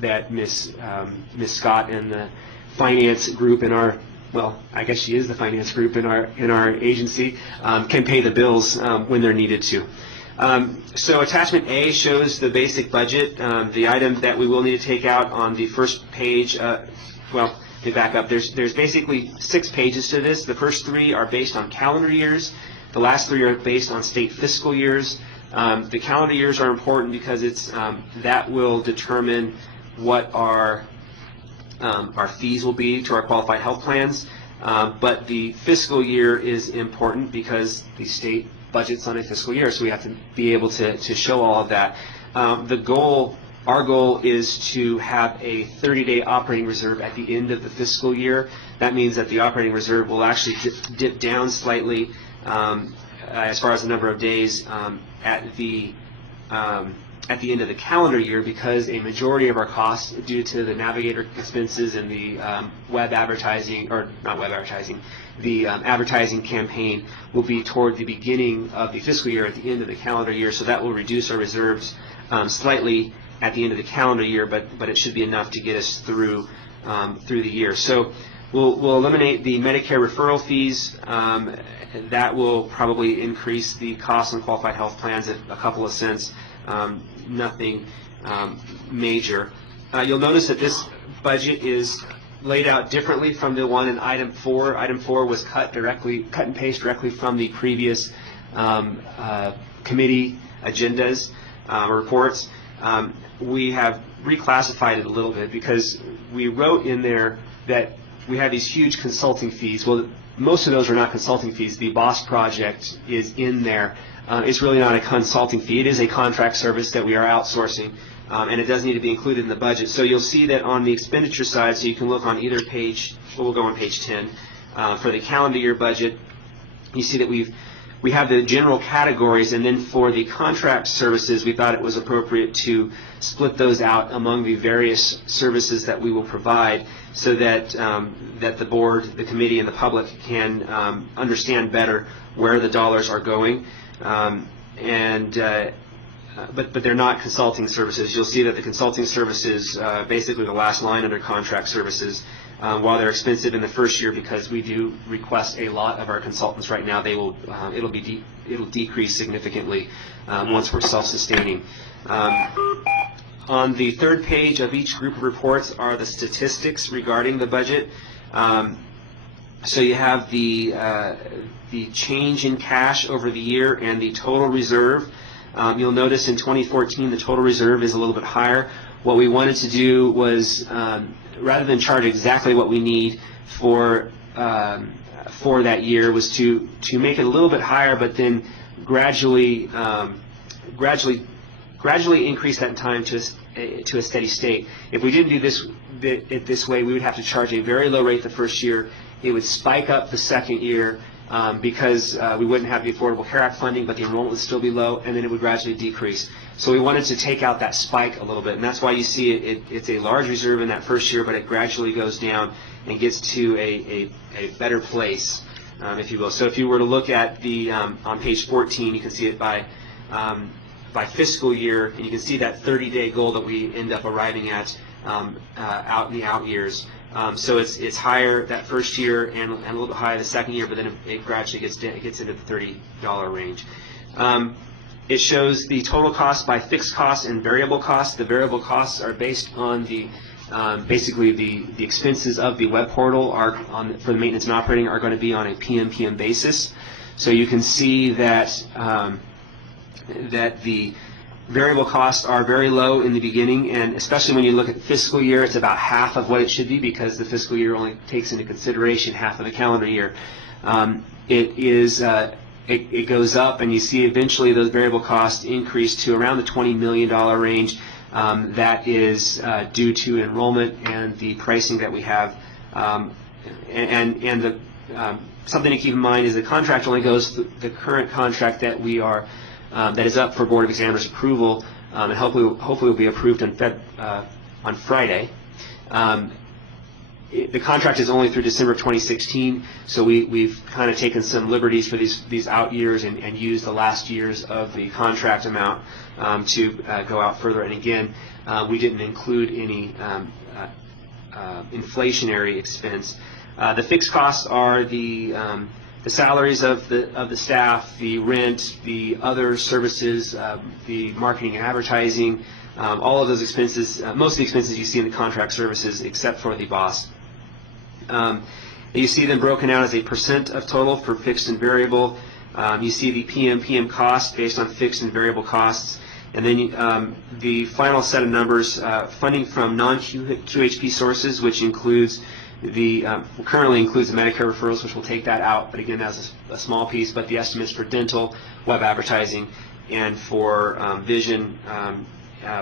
that Ms. Scott and the finance group in our, well, I guess she is the finance group in our agency, can pay the bills when they're needed to. So attachment A shows the basic budget. The item that we will need to take out on the first page, well, let me back up. There's basically 6 pages to this. The first 3 are based on calendar years. The last 3 are based on state fiscal years. The calendar years are important because it's that will determine what our our fees will be to our qualified health plans. But the fiscal year is important because the state budgets on a fiscal year, so we have to be able to show all of that. Our goal is to have a 30-day operating reserve at the end of the fiscal year. That means that the operating reserve will actually dip down slightly as far as the number of days at the end of the calendar year, because a majority of our costs due to the Navigator expenses and the advertising campaign will be toward the beginning of the fiscal year at the end of the calendar year. So that will reduce our reserves slightly at the end of the calendar year, but it should be enough to get us through the year. So we'll eliminate the Medicare referral fees. That will probably increase the cost on qualified health plans at a couple of cents. Nothing major. You'll notice that this budget is laid out differently from the one in item 4. Item 4 was cut and paste directly from the previous committee agendas or reports. We have reclassified it a little bit because we wrote in there that we have these huge consulting fees. Well, most of those are not consulting fees. The BOSS project is in there. It's really not a consulting fee. It is a contract service that we are outsourcing, and it does need to be included in the budget. So you'll see that on the expenditure side, so you can look on either page, we'll go on page 10, for the calendar year budget, you see that we have the general categories, and then for the contract services, we thought it was appropriate to split those out among the various services that we will provide so that that the board, the committee, and the public can understand better where the dollars are going. But they're not consulting services. You'll see that the consulting services, basically the last line under contract services, while they're expensive in the first year because we do request a lot of our consultants right now, it'll decrease significantly once we're self-sustaining. On the third page of each group of reports are the statistics regarding the budget. So you have the change in cash over the year and the total reserve. You'll notice in 2014 the total reserve is a little bit higher. What we wanted to do was, rather than charge exactly what we need for that year, was to make it a little bit higher, but then gradually increase that in time to a steady state. If we didn't do it this way, we would have to charge a very low rate the first year. It would spike up the second year because we wouldn't have the Affordable Care Act funding, but the enrollment would still be low, and then it would gradually decrease. So we wanted to take out that spike a little bit, and that's why you see it's a large reserve in that first year, but it gradually goes down and gets to a better place, if you will. So if you were to look at the on page 14, you can see it by fiscal year, and you can see that 30-day goal that we end up arriving at out in the out years. So it's higher that first year and a little bit higher the second year, but then it gradually gets into the $30 range. It shows the total cost by fixed costs and variable costs. The variable costs are based on the basically the expenses of the web portal for the maintenance and operating are going to be on a PM basis. So you can see that that the variable costs are very low in the beginning, and especially when you look at the fiscal year, it's about half of what it should be because the fiscal year only takes into consideration half of the calendar year. It goes up, and you see eventually those variable costs increase to around the $20 million range. That is due to enrollment and the pricing that we have. Something to keep in mind is the contract only goes the current contract that we are that is up for Board of Examiners approval, and hopefully will be approved on Friday. The contract is only through December of 2016, so we've kind of taken some liberties for these out years and used the last years of the contract amount to go out further. And again, we didn't include any inflationary expense. The fixed costs are the salaries of the staff, the rent, the other services, the marketing and advertising, all of those expenses, most of the expenses you see in the contract services except for the BOSS. You see them broken out as a % of total for fixed and variable. You see the PM cost based on fixed and variable costs. And then the final set of numbers, funding from non-QHP sources, which includes currently includes the Medicare referrals, which will take that out, but again, that's a small piece, but the estimates for dental, web advertising, and for vision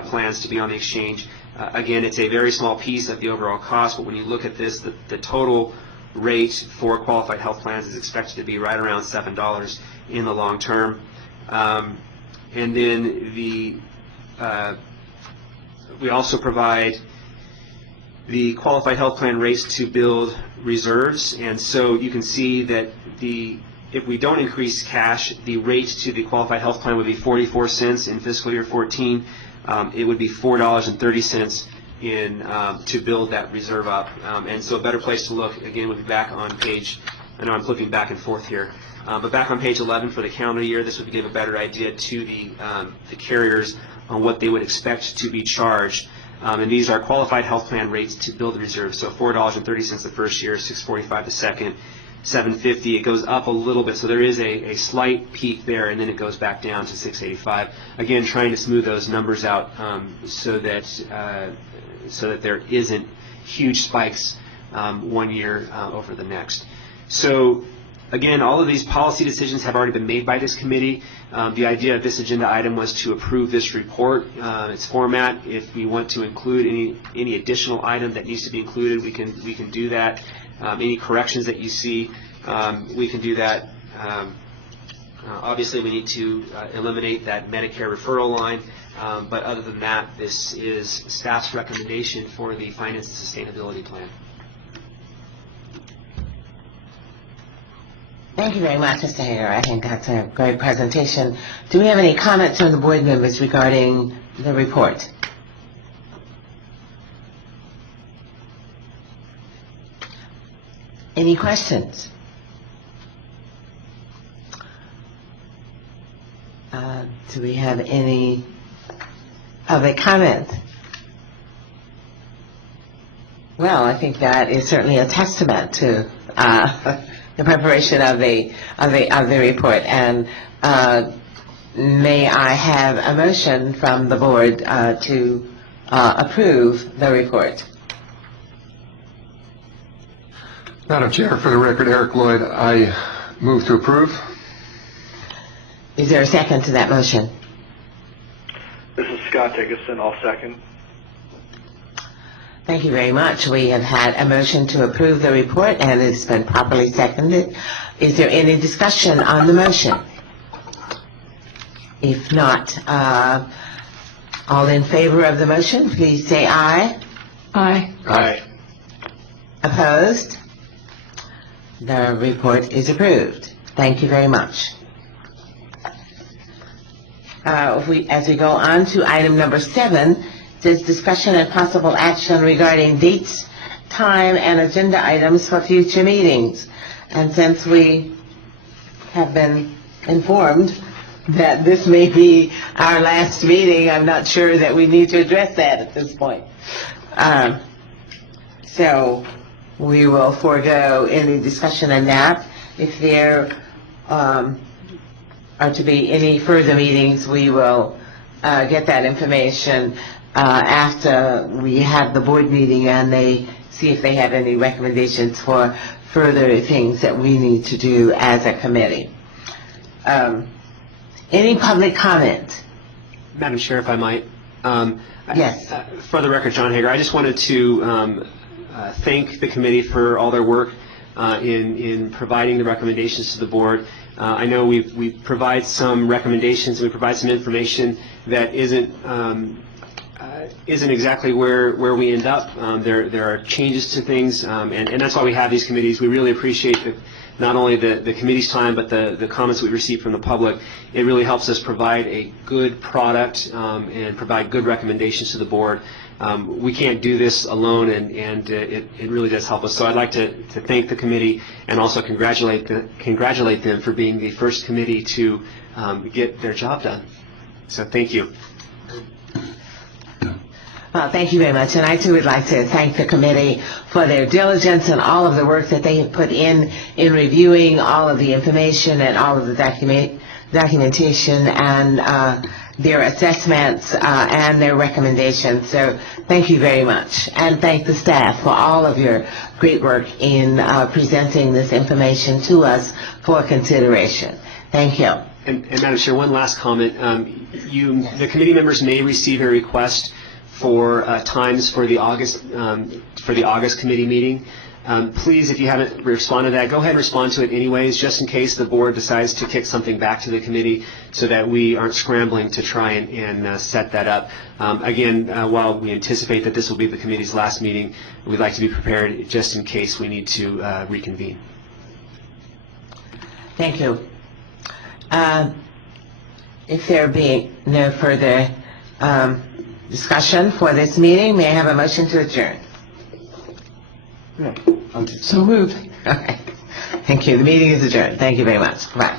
plans to be on the exchange. Again, it's a very small piece of the overall cost, but when you look at this, the total rate for qualified health plans is expected to be right around $7 in the long term. And then we also provide the qualified health plan rates to build reserves, and so you can see that if we don't increase cash, the rate to the qualified health plan would be 44 cents in fiscal year 14. It would be $4.30 to build that reserve up. And so a better place to look, again, would be back on page, I know I'm flipping back and forth here, but back on page 11 for the calendar year, this would give a better idea to the carriers on what they would expect to be charged. And these are qualified health plan rates to build the reserve. So $4.30 the first year, $6.45 the second, $7.50. It goes up a little bit, so there is a slight peak there, and then it goes back down to $6.85. Again, trying to smooth those numbers out so that there isn't huge spikes one year over the next. So again, all of these policy decisions have already been made by this committee. The idea of this agenda item was to approve this report, its format. If we want to include any additional item that needs to be included, we can do that. Any corrections that you see, we can do that. Obviously, we need to eliminate that Medicare referral line, but other than that, this is staff's recommendation for the Finance and Sustainability Plan. Thank you very much, Mr. Hager. I think that's a great presentation. Do we have any comments from the board members regarding the report? Any questions? Do we have any public comment? Well, I think that is certainly a testament to the preparation of the report. And may I have a motion from the board to approve the report? Madam Chair, for the record, Eric Lloyd, I move to approve. Is there a second to that motion? This is Scott Dickinson. I'll second. Thank you very much. We have had a motion to approve the report, and it's been properly seconded. Is there any discussion on the motion? If not, all in favor of the motion, please say aye. Aye. Aye. Opposed? The report is approved. Thank you very much. As we go on to item number 7, says discussion and possible action regarding dates, time, and agenda items for future meetings. And since we have been informed that this may be our last meeting, I'm not sure that we need to address that at this point. So we will forego any discussion on that. If there are to be any further meetings, we will get that information after we have the board meeting and they see if they have any recommendations for further things that we need to do as a committee. Any public comment? Madam Chair, if I might. Yes. For the record, John Hager, I just wanted to thank the committee for all their work in providing the recommendations to the board. I know we provide some recommendations, we provide some information that isn't exactly where we end up. There are changes to things, and that's why we have these committees. We really appreciate not only the committee's time, but the comments we receive from the public. It really helps us provide a good product and provide good recommendations to the board. We can't do this alone, and it really does help us. So I'd like to thank the committee and also congratulate them for being the first committee to get their job done. So thank you. Well, thank you very much. And I too would like to thank the committee for their diligence and all of the work that they have put in reviewing all of the information and all of the documentation and their assessments and their recommendations. So thank you very much. And thank the staff for all of your great work in presenting this information to us for consideration. Thank you. And Madam Chair, one last comment. The committee members may receive a request for times for the August committee meeting. Please, if you haven't responded to that, go ahead and respond to it anyways, just in case the board decides to kick something back to the committee so that we aren't scrambling to try and set that up. Again, while we anticipate that this will be the committee's last meeting, we'd like to be prepared just in case we need to reconvene. Thank you. If there be no further discussion for this meeting, may I have a motion to adjourn? So moved. Okay. Thank you. The meeting is adjourned. Thank you very much. Bye.